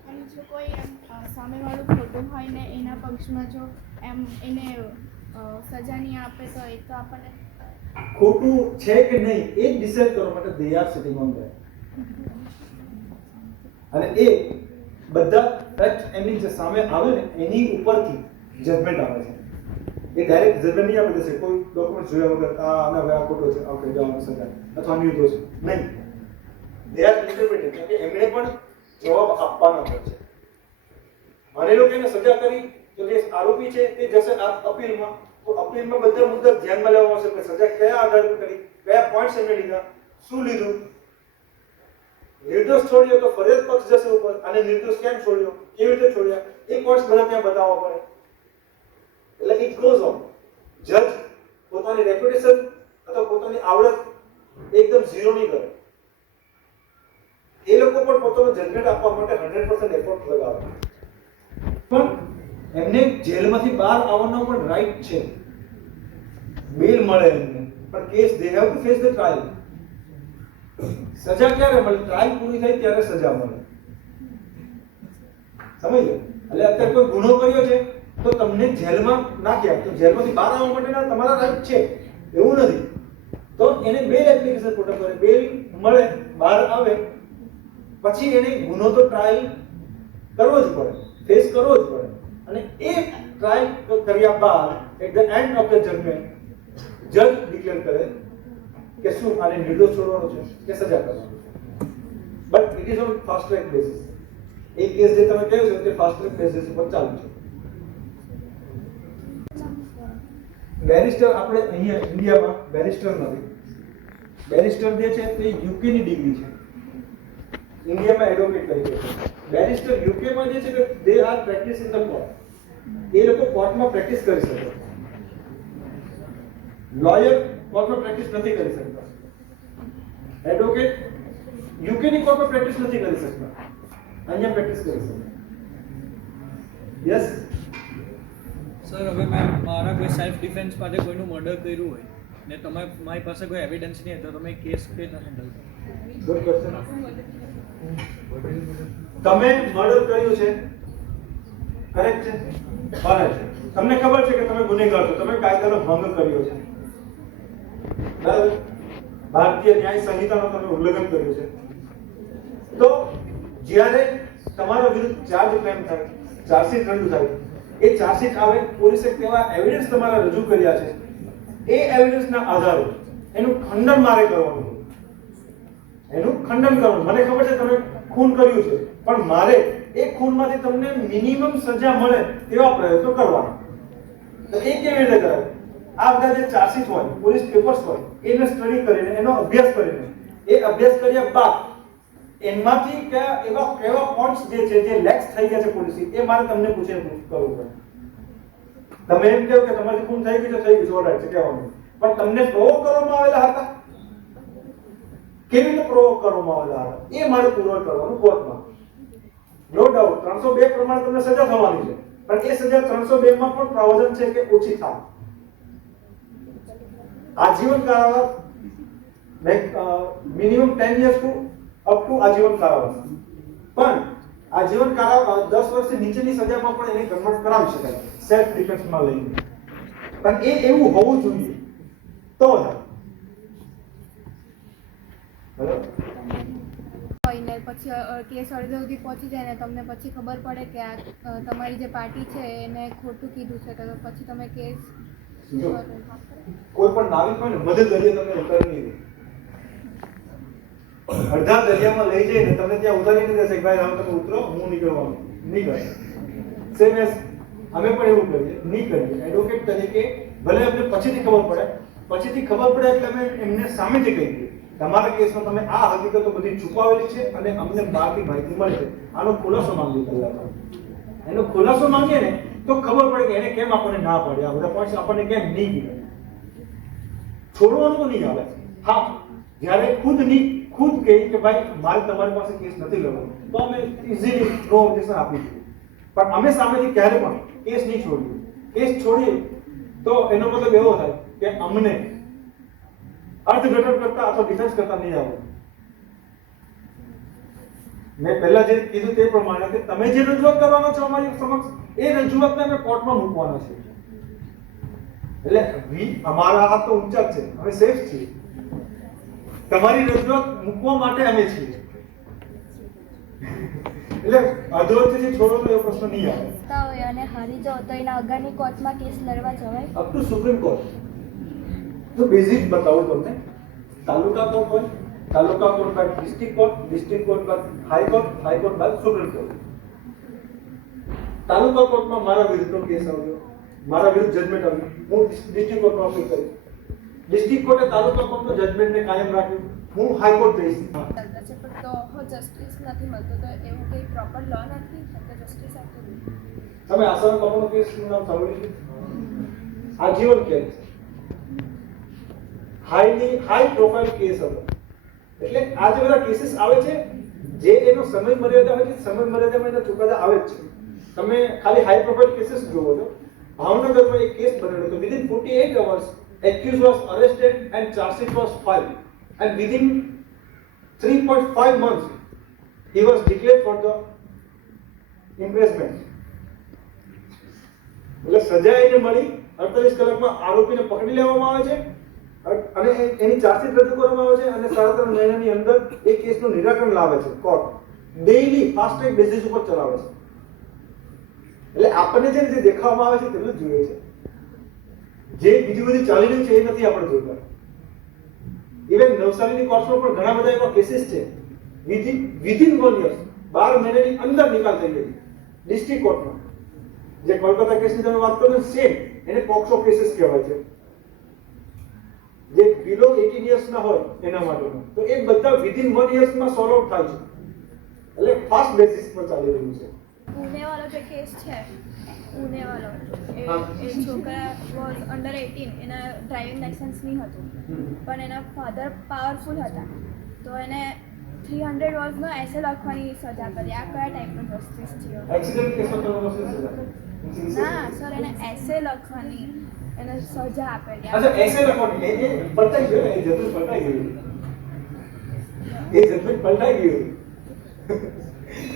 અને જો કોઈ એમ સામેવાળું ખોટું હોય ને એના પક્ષમાં જો એમ એને સજા નહીં આપે તો એ તો આપણને ખોટું છે કે નહીં એ ડિસાઇડ કરવા માટે they are sitting on that. અને એ બધા ફેક્ટ એમની જે સામે આવે ને એની ઉપરથી જજમેન્ટ આવે છે. એ ડાયરેક્ટ જજમેન્ટ નહીં આપી દેશે કોઈ ડોક્યુમેન્ટ જોયા વગર આના હવે આ ખોટો છે ઓકે જવાનું સજા અથવા નિર્દોષ નહીં. દે આર ઇન્ટરપ્રિટેડ કે એમણે પણ જવાબ આપવાના હોય છે. માની લો કે એને સજા કરી તો જે આરોપી છે તે જશે અપીલમાં, તો અપીલમાં બધા મુદ્દા ધ્યાનમાં લેવામાં આવશે કે સજા કયા આધાર પર કરી, કયા પોઈન્ટ્સ એમણે લીધા, શું લીધું. નિર્દોષ છોડ્યો તો ફરિયાદ પક્ષ જશે ઉપર, અને નિર્દોષ કેમ છોડ્યો, કેવી રીતે છોડ્યા, એ પોઈન્ટ્સ બધા ત્યાં બતાવવા પડે. એટલે ઇટ ગોઝ ઓન. જજ પોતાની રેપ્યુટેશન અથવા પોતાની આવડત એકદમ ઝીરો નહીં કરે. એ લોકો પણ પોતાનું જજમેન્ટ આપવા માટે 100% એફર્ટ લગાવે. પણ એમને જેલમાંથી બહાર આવવાનો પણ રાઈટ છે, બેલ મળે એમને, પણ case they have to face the trial. સજા ક્યારે મળે? ટ્રાયલ પૂરી થાય ત્યારે સજા મળે. સમજ્યો? એટલે અત્યારે કોઈ ગુનો કર્યો છે તો તમને જેલમાં નાખ્યા તો જેલમાંથી બહાર આવવા માટેના તમારા રાઈટ છે એવું નથી. તો એને બેલ એપ્લિકેશન પોર્ટલ કરે, બેલ મળે, બહાર આવે, પછી એને ગુનો તો ટ્રાયલ કરવો જ પડે, ફેસ કરવો જ પડે. અને એ ટ્રાયલ કર્યા બાદ at the end of the judgment જજ ડિક્લેર કરે કે શું આને નિર્દોષ છોડવાનો છે કે સજા કરવાની. But it is on fast track basis. એક કેસ જે તમે કહ્યું છે તે ફાસ્ટ ટ્રેક બેસિસ ઉપર ચાલુ છે. બેરિસ્ટર આપણે અહીંયા ઇન્ડિયામાં બેરિસ્ટર નથી. બેરિસ્ટર જે છે તે યુકેની ડિગ્રી છે, ઇન્ડિયામાં એડવોકેટ તરીકે છે. બેરિસ્ટર યુકેમાં જે છે કે they are practice in the court. એ લોકો કોર્ટમાં પ્રેક્ટિસ કરી શકે. લોયર કોર્ટમાં પ્રેક્ટિસ નથી કરી શકતા. એડવોકેટ યુકેની કોર્ટમાં પ્રેક્ટિસ નથી કરી શકતા, અહીંયા પ્રેક્ટિસ કરી શકે. યસ સર, હવે મારા કોઈ સેલ્ફ ડિફેન્સ માટે કોઈનું મર્ડર કર્યું હોય ને મારી પાસે કોઈ એવિડન્સ નહીં તો તમે કેસ કે ન હેન્ડલ કરો? Good question. તમે મર્ડર કર્યું છે, કરેક્ટ છે, બરાબર છે. તમને ખબર છે કે તમે ગુનેગાર છો, તમે કાયદાનો ભંગ કર્યો છે, બરાબર, ભારતીય ન્યાય સંહિતાનો તમે ઉલ્લંઘન કર્યું છે. તો જ્યારે તમારા વિરુદ્ધ ચાર્જ ક્લેમ થાય, ચાર્જશીટ રજૂ થાય, એ ચાર્જશીટ આવે, પોલીસે કેવા એવિડન્સ તમારા રજૂ કર્યા છે, એ એવિડન્સના આધારે એનું ખંડન મારે કરવાનું. એનું ખંડન કરવાનું. મને ખબર છે તમે ખૂન કર્યું છે, પણ મારે એ ખૂનમાંથી તમને મિનિમમ સજા મળે તેવા પ્રયત્નો કરવાના. તો એ કેવી રીતે કરાય? આ બધા જે ચાર્જશીટ હોય, પોલીસ પેપર્સ હોય, એને સ્ટડી કરીને, એનો અભ્યાસ કરીને, એ અભ્યાસ કર્યા બાદ એમાંથી કેવા પોઈન્ટ્સ જે છે, જે લેક્સ થઈ ગયા છે પોલીસી, એ મારે તમને પૂછીને કરવું પડે. તમે એમ કહો કે તમારી ખૂન થઈ ગઈ છે, થઈ ગઈ છે, ઓલરાઈટ છે કહેવાનું, પણ તમને પ્રોવોક કરવામાં આવેલા હતા, કેવી રીતે પ્રોવોક કરવામાં આવેલા હતા, એ મારે પુરવાર કરવાનું કોર્ટમાં. નો ડાઉટ 302 પ્રમાણે તમને સજા થવાની છે, પણ એ સજા 302 માં પણ પ્રાવધાન છે કે ઓછી થાય. આજીવન કારાવાસ, minimum 10 years to up to આજીવન કારાવાસ. પણ આજીવન કારાવાસ 10 વર્ષથી નીચેની સજામાં પણ એને કન્વર્ટ કરાવી શકાય સેલ્ફ ડિફેન્સમાં લઈને. પણ એ એવું હોવું જોઈએ તો થાય. બરાબર? હોય ને પછી કેસ અડધે સુધી પહોંચી જાય ને તમને પછી ખબર પડે કે આ તમારી જે પાર્ટી છે એને ખોટું કીધું છે, તો પછી તમે કેસ જો, કોઈ પણ નાવિક હોય ને મધ્ય દરિયા તમને ઉતારી નહીં દે. અડધા દરિયામાં લઈ જઈને તમને ત્યાં ઉતારી નહીં દેશે કે ભાઈ હવે તમે ઉતરો, હું નીકળવાનું નહીં કરે. સેમ એસ અમે પણ એવું કરીએ, નહીં કરીએ. એડવોકેટ તરીકે ભલે અમને પછીથી ખબર પડે એટલે અમે એમને સામેથી કહી દઈએ તમારા કેસમાં તમે આ હકીકતો બધી છુપાવેલી છે અને અમને બહારથી માહિતી મળી છે, આનો ખુલાસો માંગીએ પહેલા. એનો ખુલાસો માંગીએ ને તો ખબર પડે કે એને કેમ આપણને ના પાડી, આ બધા પોઈન્ટ્સ આપણને કેમ નહીં કીધા. છોડવાનું તો નહીં આવે. હા, જ્યારે ખુદ કહે કે ભાઈ મારે તમારી પાસે કેસ નથી લેવાનો, તો અમે ઇઝીલી નો ઓબ્જેક્શન આપી દીધું. પણ અમે સામેથી ક્યારે પણ કેસ નહીં છોડીએ. કેસ છોડીએ તો એનો મતલબ એવો થાય કે અમને અર્થઘટન કરતા અથવા ડિફેન્સ કરતા નહીં આવે. મેં પહેલા જે કીધું તે પ્રમાણે કે તમે જે રજૂઆત કરવાનો છો અમારી સમક્ષ, એ રજૂઆતને અમે કોર્ટમાં મૂકવાના છે. એટલે અમારા હાથ તો ઊંચા જ છે, અમે સેફ છીએ. તમારી રજૂઆત મૂકવા માટે અમે છીએ. એટલે અધોરથી છોડવાનો એવો પ્રશ્ન નહીં આવે. હોય અને હારી જાઓ તો એના આગળની કોર્ટમાં કેસ લડવા જવાય. Up to supreme court. તો બેઝિક બતાવું તમને. તાલુકા કોર્ટ હોય, તાલુકા કોર્ટ બાદ ડિસ્ટ્રિક્ટ કોર્ટ બાદ હાઈકોર્ટ બાદ સુપ્રીમ કોર્ટ. તાલુકા કોર્ટમાં મારા વિરુદ્ધનો કેસ આવ્યો, મારા વિરુદ્ધ જજમેન્ટ આવ્યું, હું ડિસ્ટ્રિક્ટ કોર્ટમાં અપીલ કરી. ડિસ્ટ્રિક્ટ કોર્ટે તાલુકા કોર્ટનો જજમેન્ટને કાયમ રાખ્યું, હું હાઈકોર્ટ જઈશ. તો જસ્ટિસ નથી મળતો, તો એવું કંઈ પ્રોપર લો નથી કે જસ્ટિસ આપતું નથી. તમે આસામ બાપુનો કેસનું નામ સાંભળ્યું છે? આજીવન કેસ, હાઈ પ્રોફાઇલ કેસ હતો. એટલે આ જે બધા કેસીસ આવે છે, જે એનો સમય મર્યાદા હોય છે, સમય મર્યાદામાં એના ચુકાદા આવે જ છે. તમે ખાલી હાઈ પ્રોફાઇલ કેસીસ જોવો છો. ભાવનગરમાં એક કેસ બનેલો હતો. Within 48 hours accused was arrested and charge sheet was filed, and within 3.5 months he was declared for the imprisonment. એટલે સજા એને મળી, 48 કલાકમાં આરોપીને પકડી લેવામાં આવે છે અને એની ચાર્જશીટ રજૂ કરવામાં આવે છે અને 3.5 મહિનાની અંદર એ કેસનું નિરાકરણ લાવે છે court. Daily fast track basis ઉપર ચલાવે છે. એટલે આપણને જે રીતે દેખાવામાં આવે છે તેટલું જ જોઈએ છે. જે બીજી બધી ચાલી રહી છે એ નથી આપણે જોતા. ઇવન નવસારીની કોર્ટ્સમાં પણ ઘણા બધા એવા કેસીસ છે વિધિન 1 year 12 મહિનાની અંદર નિકાલ થઈ ગઈ. ડિસ્ટ્રિક્ટ કોર્ટમાં જે કોલકાતા કેસની તમે વાત કરો છો સેમ, એને પોક્સો કેસીસ કહેવાય છે. જે બિલો 18 years ના હોય એના માટેનો, તો એ બધા વિધિન 1 year માં સોલ્વ આઉટ થાય છે. એટલે ફાસ્ટ બેસિસ પર ચાલી રહ્યું છે. પુણેવાળો જે કેસ છે, પુણેવાળો એ છોકરા વોઝ અંડર 18, એના ડ્રાઇવિંગ લાઇસન્સ નહીં હતું, પણ એના ફાધર પાવરફુલ હતા, તો એને 300 વર્ષનો એસે લખવાની સજા કરી. આ કયા ટાઈપનો જસ્ટિસ છે? એક્સિડન્ટ કેસમાં તો ના સર, એને એસે લખવાની એને સજા આપેલી. અચ્છા, એસે લખવાની એ પલટાઈ ગયું, એ જજમેન્ટ પલટાઈ ગયું, એ જજમેન્ટ પલટાઈ ગયું.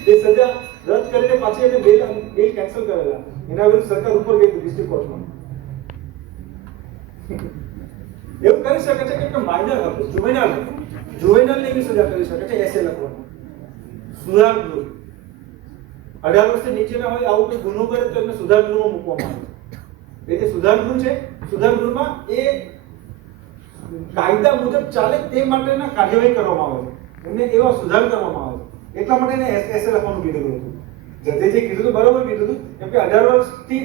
એ સજા રદ કરીને પાછી એને બેલ કેન્સલ કરેલા. એના વિરુદ્ધ સરકાર ઉપર ગઈ ડિસ્ટ્રિક્ટ કોર્ટમાં. એવું કરી શકે છે કે માઇનર હતું, જુવેનાલ એવી સજા કરી શકે છે એસે લખવાનું. સુધાર 18 વર્ષથી નીચેના હોય આવું કોઈ ગુનો કરે તો એમને સુધાર ગૃહમાં મૂકવામાં આવે છે. એ જે સુધાર ગૃહ છે, સુધાર ગૃહમાં એ કાયદા મુજબ ચાલે તે માટેના કાર્યવાહી કરવામાં આવે છે. એમને એવા સુધાર કરવામાં આવે છે. એટલા માટે એને એસએ લખવાનું કીધેલું હતું. જજે જે કીધું હતું બરોબર કીધું હતું, કેમ કે 18 વર્ષથી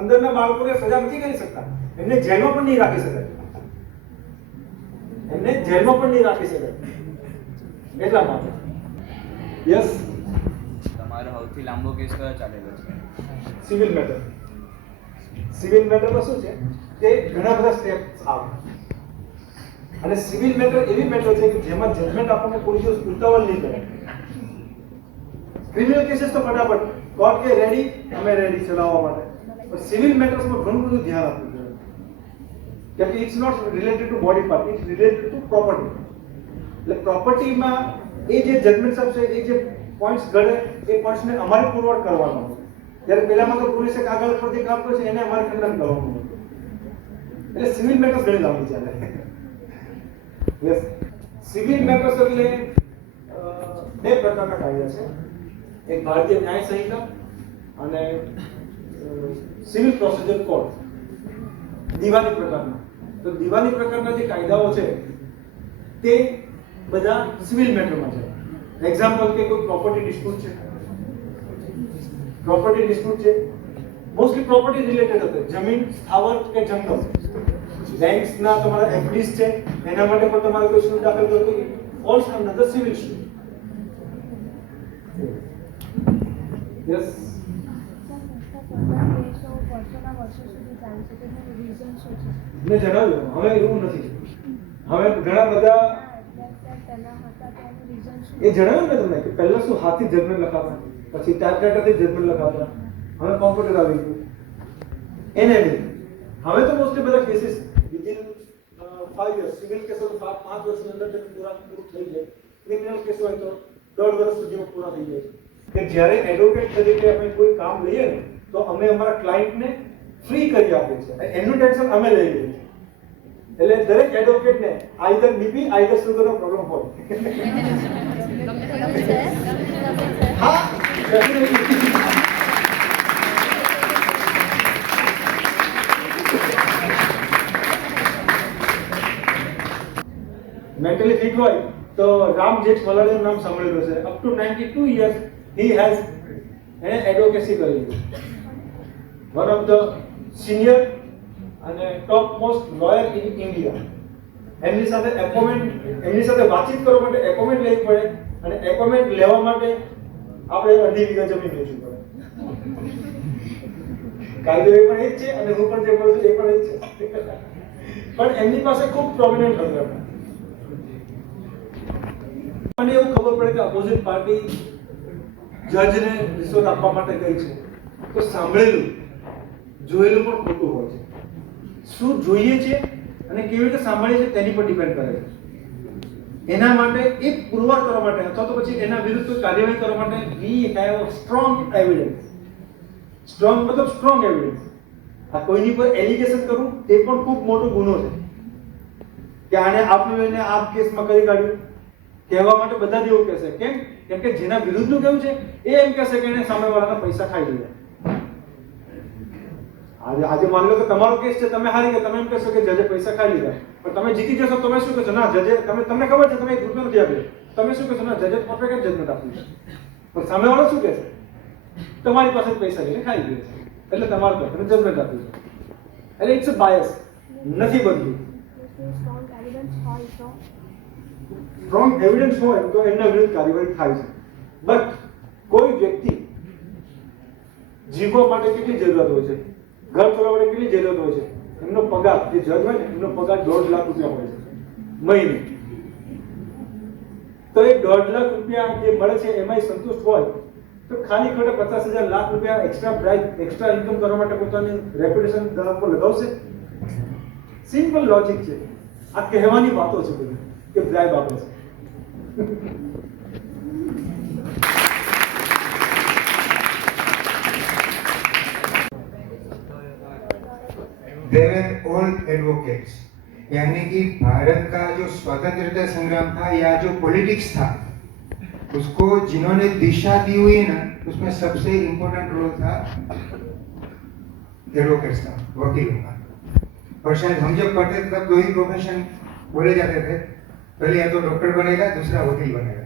અંદરના બાળકોને સજા નથી કરી શકતા. એમને જેલમાં પણ નહીં રાખી શકાય. એમને જેલમાં પણ નહીં રાખી શકાય. એટલા માટે. યસ, તમારો સૌથી લાંબો કેસ કયો ચાલેલો છે? Civil matter. સિવિલ મેટરમાં શું છે કે ઘણા બધા સ્ટેપ્સ આવે અને સિવિલ મેટર એવી મેટર છે કે જેમાં જજમેન્ટ આપણને કોઈ દિવસ ઉતાવળ નહીં કરે. ક્રિમિનલ કેસીસ તો ફટાફટ કોર્ટ કે રેડી, અમે રેડી ચલાવવા માટે. પણ સિવિલ મેટર્સમાં ઘણું બધું ધ્યાન આપવું જોઈએ, કેમ કે it's not related to body part, it's related to property. એટલે પ્રોપર્ટીમાં એ જે જજમેન્ટ છે, એ જે પોઈન્ટ્સ ઘડે એ પોઈન્ટ્સને અમારે પુરવાર કરવાનો હોય. જ્યારે પહેલામાં તો પોલીસે કાગળ પર જે કામ કર્યું છે એને અમારે ખંડન કરવાનું હોય. એટલે સિવિલ મેટર્સ ઘણી લાંબી ચાલે. યસ, સિવિલ મેટર્સ એટલે બે પ્રકારના કાયદા છે. એક ભારતીય ન્યાય સંહિતા અને સિવિલ પ્રોસિજર કોડ, દીવાની પ્રકારના. તો દીવાની પ્રકારના જે કાયદાઓ છે તે બધા સિવિલ મેટરમાં છે. એક્ઝામ્પલ કે કોઈ પ્રોપર્ટી ડિસ્પ્યુટ છે, પ્રોપર્ટી ડિસ્પ્યુટ છે, મોસ્ટલી પ્રોપર્ટી રિલેટેડ હશે. જમીન, સ્થાવર કે જંગલ, બેંક્સના તમારા એફડીસ છે, એના માટે પણ તમારે કોઈ સૂટ દાખલ કરવો હોય, false under the civil suit. Yes, મેં જણાવ્યું હવે એવું નથી. હવે ઘણા બધા એ જણાવ્યું ને તમને કે પહેલા શું હાથથી જજમેન્ટ લખાતા, પછી ટાઈપરાઇટરથી જજમેન્ટ લખાતા, હવે કોમ્પ્યુટર આવી ગયું. એને હવે તો મોસ્ટલી બધા કેસીસ વિધિન 5 years, સિવિલ કેસો તો 5 વર્ષની અંદર પૂરું થઈ જાય. ક્રિમિનલ કેસ હોય તો 1.5 વર્ષ સુધીમાં પૂરા થઈ જાય. કે જ્યારે એડવોકેટ તરીકે અમે કોઈ કામ લઈએ ને તો અમે અમારા ક્લાયન્ટને ફ્રી કરી આપીએ છીએ. એનું ટેન્શન અમે લઈ લઈએ છીએ. એટલે દરેક એડવોકેટને આઈધર બીપી આઈધર સુગરનો પ્રોબ્લેમ હોય. હા, મેન્ટલી ફિટ હોય તો રામ જેઠ મલાણીનું નામ સાંભળેલું છે. Up to 92 years he has એડવોકેસી કરેલી. વન ઓફ ધ સિનિયર અને top most lawyer in India. એમની સાથે વાતચીત કરવા માટે એપોઇન્ટમેન્ટ લેવી પડે અને એપોઇન્ટમેન્ટ લેવા માટે આપણે 2.5 વીઘા જમીન વેચવી પડે. કાયદો એ પણ એ જ છે અને હું પણ જે બોલું છું એ પણ એ જ છે. પણ એમની પાસે ખૂબ પ્રોમિનન્ટ હતું. મને એવું ખબર પડે કે અપોઝિટ પાર્ટી જજને રિશ્વત આપવા માટે કહી છે તો સાંભળેલું જોયેલું પણ ખોટું હોય છે. શું જોઈએ છે અને કેવી રીતે સાંભળીએ છે તેની પર ડિપેન્ડ કરે છે. એના માટે એક પુરવાર કરવા માટે અથવા તો પછી એના વિરુદ્ધ કોઈ કાર્યવાહી કરવા માટે we have strong evidence. Strong મતલબ સ્ટ્રોંગ એવિડન્સ. આ કોઈની પર એલિગેશન કરવું તે પણ ખૂબ મોટો ગુનો છે કે આને આપનું એને આપ કેસમાં કરી કાઢ્યું કહેવા માટે બધા જ એવું કહેશે. કેમ કે જેના વિરુદ્ધનું કેવું છે એ એમ કહેશે કે એને સામેવાળાના પૈસા ખાઈ લીધા. આજે માની લો કે તમારો કેસ છે, તમે હારી ગયા, તમે એમ કહેશો કે જજે પૈસા ખાઈ લીધા. પણ તમે જીતી જશો, તમે શું કહેશો? ના, જજે તમને ખબર છે તમે 1 રૂપિયો નથી આપ્યો. તમે શું કહેશો? ના, જજે પરફેક્ટ જજમેન્ટ આપ્યું છે. પણ સામેવાળો શું કહેશે? તમારી પાસે પૈસા લઈને ખાઈ ગયો છે એટલે તમારું પરફેક્ટ જજમેન્ટ આપ્યું છે. એટલે ઇટ્સ અ બાયસ, નથી બનતું. સ્ટ્રોંગ એવિડન્સ હોય તો એમના વિરુદ્ધ કાર્યવાહી થાય છે. બટ કોઈ વ્યક્તિ જીવવા માટે કેટલી જરૂરિયાત હોય છે, ઘર ચલાવવા માટે કેટલી જરૂરિયાત હોય છે? એમનો પગાર, જે જજ હોય ને એમનો પગાર 1.5 લાખ રૂપિયા હોય છે મહિને. તો એ 1.5 લાખ રૂપિયા જે મળે છે એમાં સંતુષ્ટ હોય તો ખાલી ખોટે 50,000 લાખ રૂપિયા એક્સ્ટ્રા ઇન્કમ કરવા માટે પોતાની રેપ્યુટેશન ધરાવ પર લગાવશે? સિમ્પલ લોજિક છે. આ કહેવાની વાતો છે બધી કે બ્રાઇબ આપે છે. They were all advocates. यानी कि भारत का जो स्वतंत्रता संग्राम था या जो पॉलिटिक्स था उसको जिन्होंने दिशा दी हुई है ना उसमें सबसे इम्पोर्टेंट रोल था एडवोकेट्स का, वकीलों का। और शायद हम जब पढ़ते थे तब 2 ही प्रोफेशन बोले जाते थे, पहले या तो डॉक्टर बनेगा, दूसरा वकील बनेगा,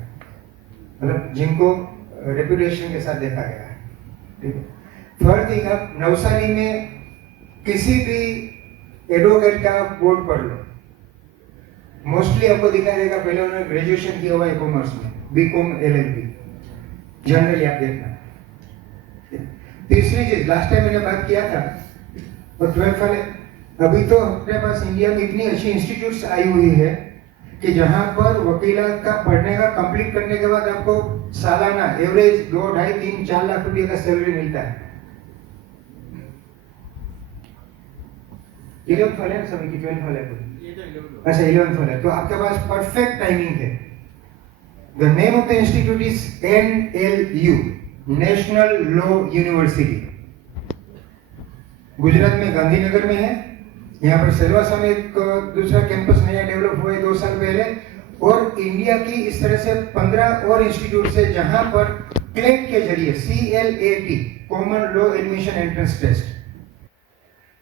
मतलब जिनको रेपुटेशन के साथ देखा गया है। ठीक है। थर्ड थिंग, आप नवसारी में किसी भी एडवोकेट का बोर्ड पढ़ लो, मोस्टली आपको दिखाई देगा पहले उन्होंने ग्रेजुएशन किया हुआ है कॉमर्स में, बीकॉम LLB, जनरली आप देखना। तीसरी चीज, लास्ट टाइम मैंने बात किया था, और 12th वाले, अभी तो अपने पास इंडिया में इतनी अच्छी इंस्टीट्यूट्स आई हुई है कि जहां पर वकीलात का पढ़ने का कंप्लीट करने के बाद आपको सालाना एवरेज 2, 2.5, 3, 4 लाख रुपए का सैलरी मिलता है। 11th वाले हैं सभी की, 12th वाले को? अच्छा 11th वाले, तो आपके पास परफेक्ट टाइमिंग है। The name of the institute is NLU, national law university. Gujarat में गांधीनगर में है। यहाँ पर सिलवासा में एक दूसरा कैंपस नया डेवलप हुआ है 2 साल पहले, और इंडिया की इस तरह से 15 और इंस्टीट्यूट है जहां पर क्लेट के जरिए, CLAT, common law admission entrance test,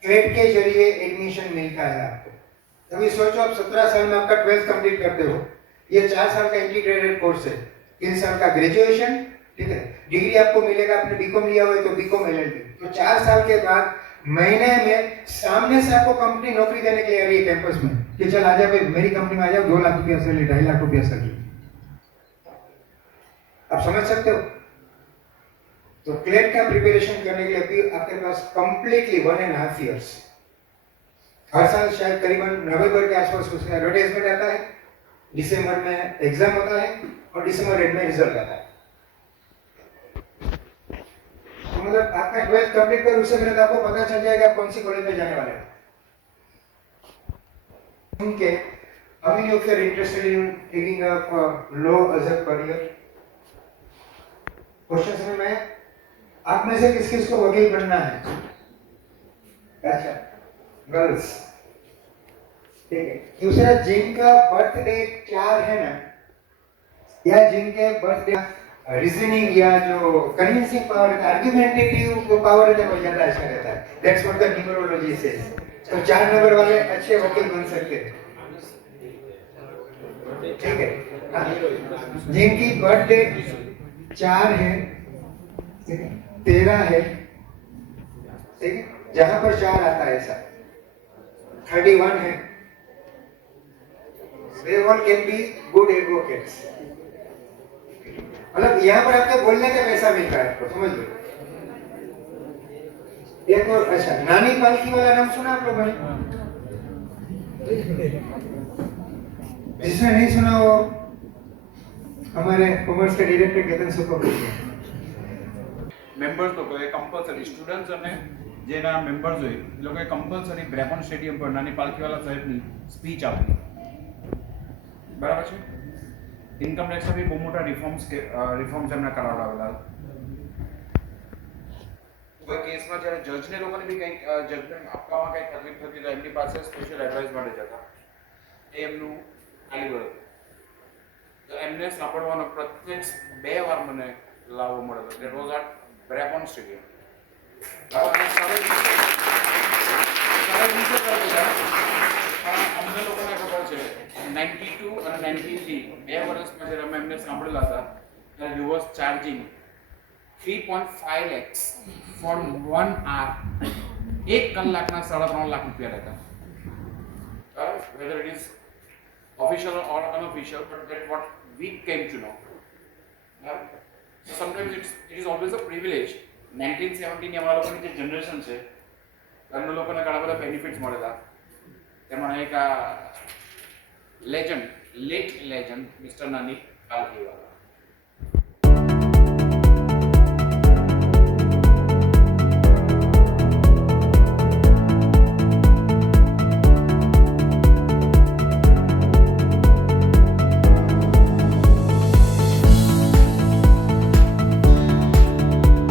CLAT के जरिए एडमिशन मिलता है आपको। अभी सोचो आप 17 साल में आपका 12th कंप्लीट करते हो, ये 4 साल का इंटीग्रेटेड कोर्स है, 3 साल का ग्रेजुएशन, ठीक है, डिग्री आपको मिलेगा, आपने बीकॉम लिया हुआ है तो बीकॉम LLB, तो 4 साल के बाद महीने में सामने से आपको कंपनी नौकरी देने के लिए आ रही है कैंपस में कि चल आजा भाई मेरी कंपनी में आ जाओ, 2 लाख रुपया सैलरी, 2.5 लाख रुपया सैलरी। आप समझ सकते हो? तो क्लेट का प्रिपरेशन करने के लिए अभी आपके पास कंप्लीटली 1.5 years, हर साल शायद करीबन नवंबर के आसपास उसका एडवर्टाइजमेंट आता है, दिसंबर में एग्जाम होता है और दिसंबर एंड में रिजल्ट आता है। तो मतलब आपका 12th कंप्लीट कर उससे पहले आपको पता चल जाएगा आप कौन सी कॉलेज में जाने वाले हैं। Okay, how many of you are interested in taking up law as a career? Question समझ में आया? आप में से किस किस को वकील बनना है? अच्छा, गर्ल्स, ठीक है। दूसरा, जिनका बर्थ डेट 4 है ना, या जिनके बर्थ डेट रीजनिंग या जो कन्विंसिंग पावर है, आर्गुमेंटेटिव पावर है, वो ज्यादा अच्छा रहता है। That's what the numerology says. तो 4 नंबर वाले अच्छे वकील बन सकते हैं, ठीक है। हाँ। जिनकी बर्थ डेट 4 है, 13 है, ठीक है, जहां पर 4 आता है ऐसा, 31 है, they all can be good advocates। मतलब यहाँ पर आपके बोलने का पैसा मिलता है, आपको समझ लो। एक और, अच्छा, नानी पालकी वाला नाम सुना आप लोगों ने? जिसने नहीं सुना वो हमारे कॉमर्स के डायरेक्टर केतन सुपरवाइजर। મેમ્બર્સ લોકો એ કમ્પલસરી સ્ટુડન્ટ્સ અને જેના મેમ્બર્સ હોય એ લોકોએ કમ્પલસરી બ્રેપોન સ્ટેડિયમ પર નાની પાલખીવાલા સાહેબની સ્પીચ આપવી, બરાબર છે? ઇન્કમ ટેક્સમાં બી બહુ મોટા રિફોર્મ્સ એમણે કરાવડાવેલા। કોઈ કેસમાં જ્યારે જજને લોકોને બી કંઈક જજમેન્ટ આપવામાં કંઈક તકલીફ થતી તો એમની પાસે સ્પેશિયલ એડવાઇસ માટે જતા, એ એમનું કાલીબર હતું। તો એમને સાંભળવાનો પ્રત્યક્ષ 2 વાર મને લાવો મળેલો। That was at Brabourne stadium. અમને લોકોને ખબર છે 92 અને 93 2 વર્ષમાં જ્યારે અમે એમને સાંભળેલા હતા ત્યારે he was charging 3.5 lakhs for 1 hour। 1 કલાકના 3.5 લાખ રૂપિયા લેતા। whether it is official or unofficial, but that's what we came to know. So sometimes it is always a privilege. 1970 ની અમારા લોકોની જે જનરેશન છે એમના લોકોને ઘણા બધા બેનિફિટ્સ મળેલા। તેમાં એક લેજન્ડ, લેટ લેજન્ડ મિસ્ટર નાની પાલખીવાલા।